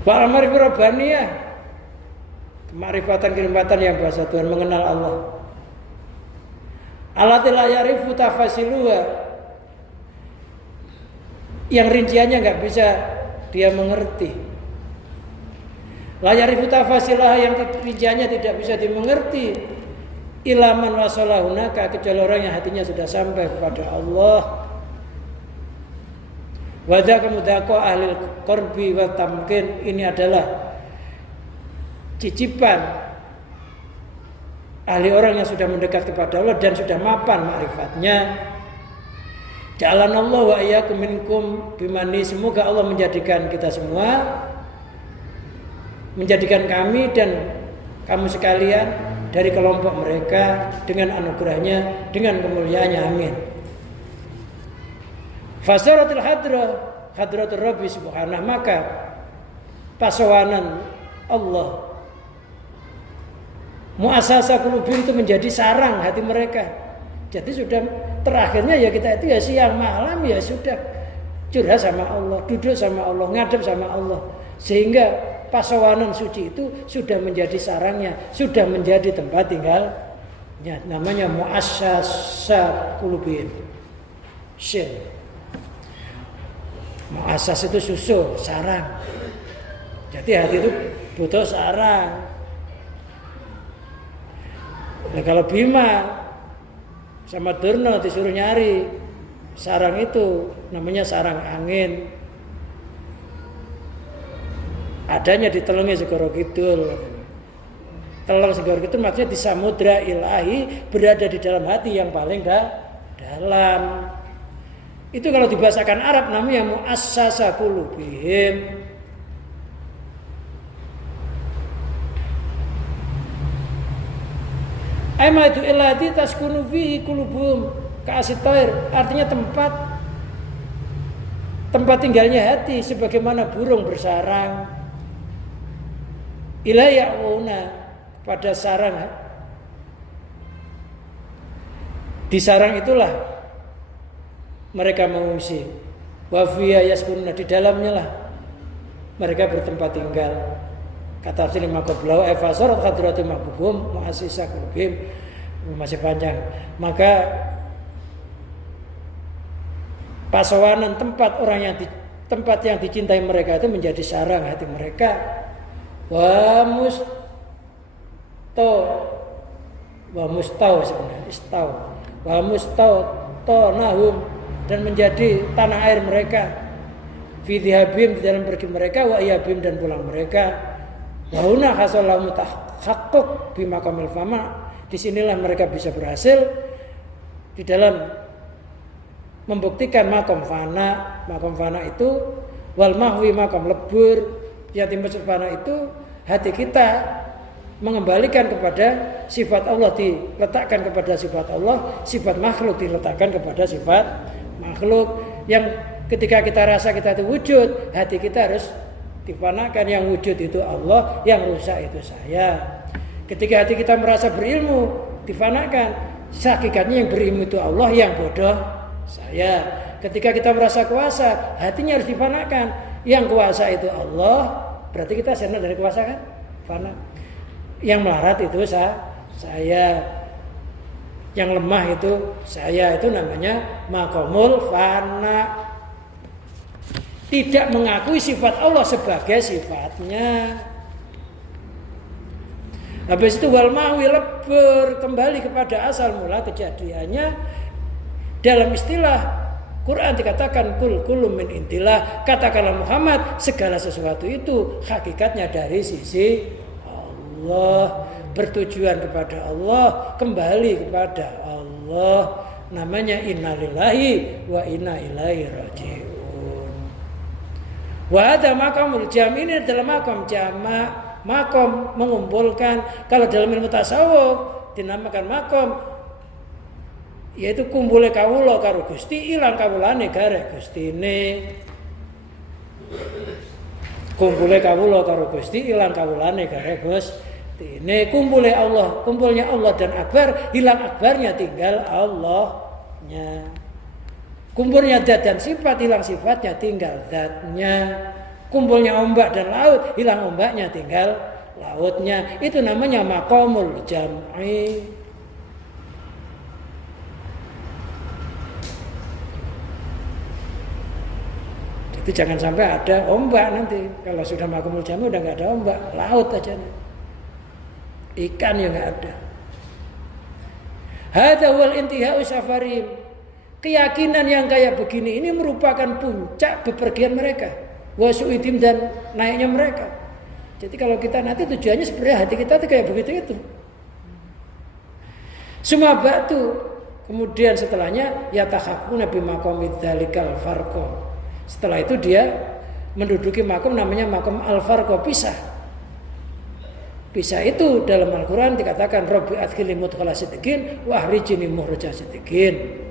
Wal-ma'rifatu rabbaniyah. Kemarifatan yang bahasa Tuhan, mengenal Allah. Allati la ya'rifu tafasiluha, yang rinciannya nggak bisa dia mengerti. La ya'rifu tafasilaha, yang rinciannya tidak bisa dimengerti. Ilaman wasolahunaka, kecuali orang yang hatinya sudah sampai kepada Allah. Wadzaka mudaqo ahlil qurbi wa tamkin, ini adalah cicipan ahli orang yang sudah mendekat kepada Allah dan sudah mapan ma'rifatnya. Ja'alanallahu wa iyyakum minkum bimani, semoga Allah menjadikan kita semua, menjadikan kami dan kamu sekalian dari kelompok mereka dengan anugerahnya, dengan kemuliaannya, amin. Fasaratul hadratul Rabbi subhanahu, maka pasawanan Allah, muasasa qulubihim, itu menjadi sarang hati mereka. Jadi sudah terakhirnya ya kita itu ya siang malam ya sudah curhat sama Allah, duduk sama Allah, ngadep sama Allah, sehingga pasawanan suci itu sudah menjadi sarangnya, sudah menjadi tempat tinggalnya. Namanya muasasa qulubihim. Shin. Muasas itu susu, sarang. Jadi hati itu butuh sarang. Nah, kalau Bima sama Durna disuruh nyari sarang itu, namanya sarang angin. Adanya di Telenge Segoro Kidul. Teleng Segoro Kidul maksudnya di samudra ilahi, berada di dalam hati yang paling dalam. Itu kalau dibahasakan Arab namanya muassasa qulubihim. Aimatu illati taskunu fihi qulubuhum ka'asitair, artinya tempat tinggalnya hati sebagaimana burung bersarang. Ila ya'una, pada sarang. Di sarang itulah mereka mengungsi. Wa fiya yaskununa, di dalamnya lah mereka bertempat tinggal. Kata tafsir maqablau efasarat hadratu mahbubum muassisa qulubihim, masih panjang. Maka pasawanan tempat orang yang tempat yang dicintai mereka itu menjadi sarang hati mereka. Wa mustau sebenarnya istau. Wa mustautonahum, dan menjadi tanah air mereka. Fi dhihabim, di dalam pergi mereka, wa iyabim, dan pulang mereka. Wa huna hasallahu tahaqquk bi maqamil fama. Disinilah mereka bisa berhasil di dalam membuktikan makom fana. Makom fana itu wal mahwi, makom lebur. Yang dimaksud fana itu hati kita mengembalikan kepada sifat Allah, diletakkan kepada sifat Allah, sifat makhluk diletakkan kepada sifat makhluk. Yang ketika kita rasa kita itu wujud, hati kita harus difanakan. Yang wujud itu Allah, yang rusak itu saya. Ketika hati kita merasa berilmu, difanakan. Hakikatnya yang berilmu itu Allah, yang bodoh saya. Ketika kita merasa kuasa, hatinya harus difanakan. Yang kuasa itu Allah, berarti kita senang dari kuasa kan? Fana. Yang melarat itu saya. Yang lemah itu saya. Itu namanya makomul fana. Tidak mengakui sifat Allah sebagai sifatnya. Habis itu wal mahwi lebur, kembali kepada asal mula kejadiannya. Dalam istilah Quran dikatakan kullu min intillah, katakanlah Muhammad, segala sesuatu itu hakikatnya dari sisi Allah, bertujuan kepada Allah, kembali kepada Allah. Namanya innalillahi wa inna ilaihi rajiun. Wa hadza maqamul jam', ini adalah maqam jama'. Makom mengumpulkan. Kalau dalam ilmu tasawuf dinamakan makom, yaitu kumpule kawula karo Gusti, ilang kawulane garek Gustine. Kumpule kawula karo Gusti, ilang kawulane garek Gustine. Kumpulnya Allah dan akbar, hilang akbarnya, tinggal Allahnya. Kumpulnya zat dan sifat, hilang sifatnya, tinggal zatnya. Kumpulnya ombak dan laut, hilang ombaknya, tinggal lautnya. Itu namanya maqamul jam'i. Jadi jangan sampai ada ombak nanti. Kalau sudah maqamul jam'i udah nggak ada ombak, laut aja. Ikan yang nggak ada. Hadza wal intihau safarim. Keyakinan yang kayak begini ini merupakan puncak bepergian mereka. Wasu'idim, dan naiknya mereka. Jadi kalau kita nanti tujuannya sebenarnya hati kita tuh kayak begitu itu. Semua batu. Kemudian setelahnya yatahaqquna bi maqamid dzalikal farqa. Setelah itu dia menduduki makom namanya makom al-farqa, pisah. Pisah itu dalam Al-Qur'an dikatakan Rabbi adkhilni mudkhala sidqin wa akhrijni mukhraja sidqin.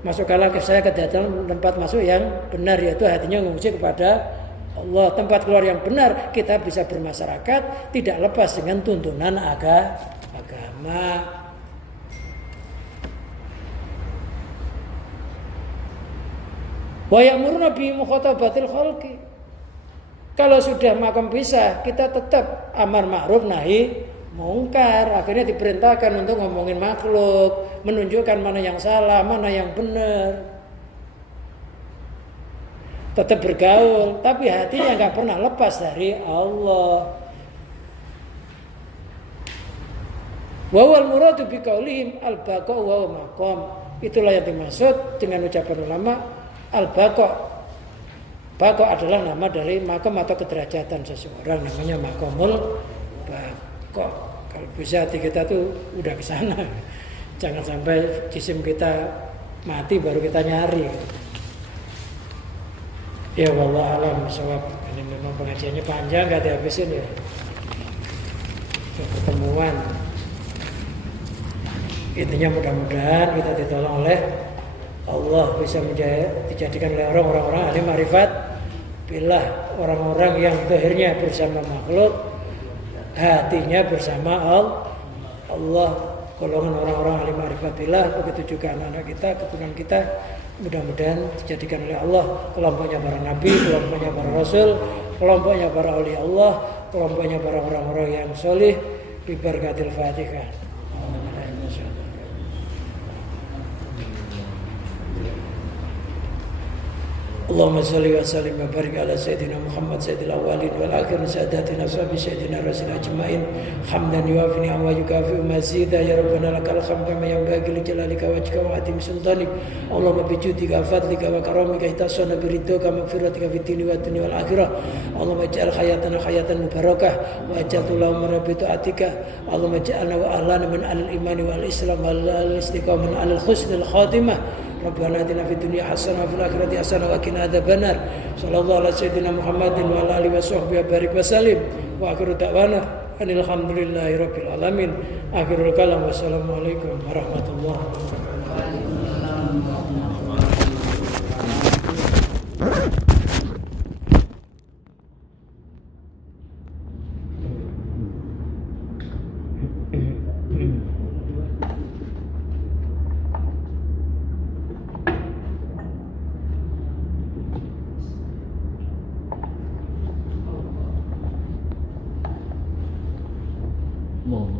Masukkanlah ke saya ke dalam tempat masuk yang benar, yaitu hatinya memuji kepada Allah. Tempat keluar yang benar, kita bisa bermasyarakat tidak lepas dengan tuntunan agama. Wa ya'muruna bi mukhatabatil khalqi. Kalau sudah makam pisah, kita tetap amar ma'ruf nahi mungkar. Akhirnya diperintahkan untuk ngomongin makhluk, menunjukkan mana yang salah, mana yang benar. Tetap bergaul, tapi hatinya nggak pernah lepas dari Allah. Wa wal muradu bi qaulihim al-baqa wa maqam. Itulah yang dimaksud dengan ucapan ulama al-baqa. Baqa adalah nama dari makam atau kederajatan seseorang, namanya maqamul baqa. Kalau bisa hati kita tuh udah ke sana. Jangan sampai jisim kita mati baru kita nyari. Ya wallah alam sawab. Ini memang pengajiannya panjang, gak dihabisin ya. Pertemuan. Intinya mudah-mudahan kita ditolong oleh Allah, bisa dijadikan oleh orang-orang ahli ma'rifat billah, orang-orang yang zahirnya bersama makhluk, hatinya bersama Allah. Golongan orang-orang ahli ma'rifat billah, begitu juga anak-anak kita, keturunan kita, mudah-mudahan dijadikan oleh Allah kelompoknya para nabi, kelompoknya para rasul, kelompoknya para awliya Allah, kelompoknya para orang-orang yang solih. Bi barakatil Fatihah. اللهم صل وسلم وبارك على سيدنا محمد سيد الاولين والاخرين ساداتنا وصحبه سيدنا رسول اجمعين حمدا يوافي نعمه ويكافئ مزيدا يا ربنا لك الحمد كما ينبغي لجلالك وجهك وعظيم سلطانك اللهم بجودك وفضلك وكرمك اتصلنا برضاك ومغفرتك في الدين والدنيا والاخره اللهم اجعل حياتنا حياه مباركه واجعل اللهم بطاعتك اللهم اجعلنا واهلنا من اهل الايمان والاسلام والاستقامه من اهل الحسن الخاتمه ربنا آتنا في الدنيا حسنة وفي الآخرة حسنة وقنا عذاب النار صلى الله على سيدنا محمد وعلى آله وصحبه وبارك وسلم وآخر دعوانا أن الحمد لله رب العالمين آخر الكلام والسلام عليكم ورحمة الله No.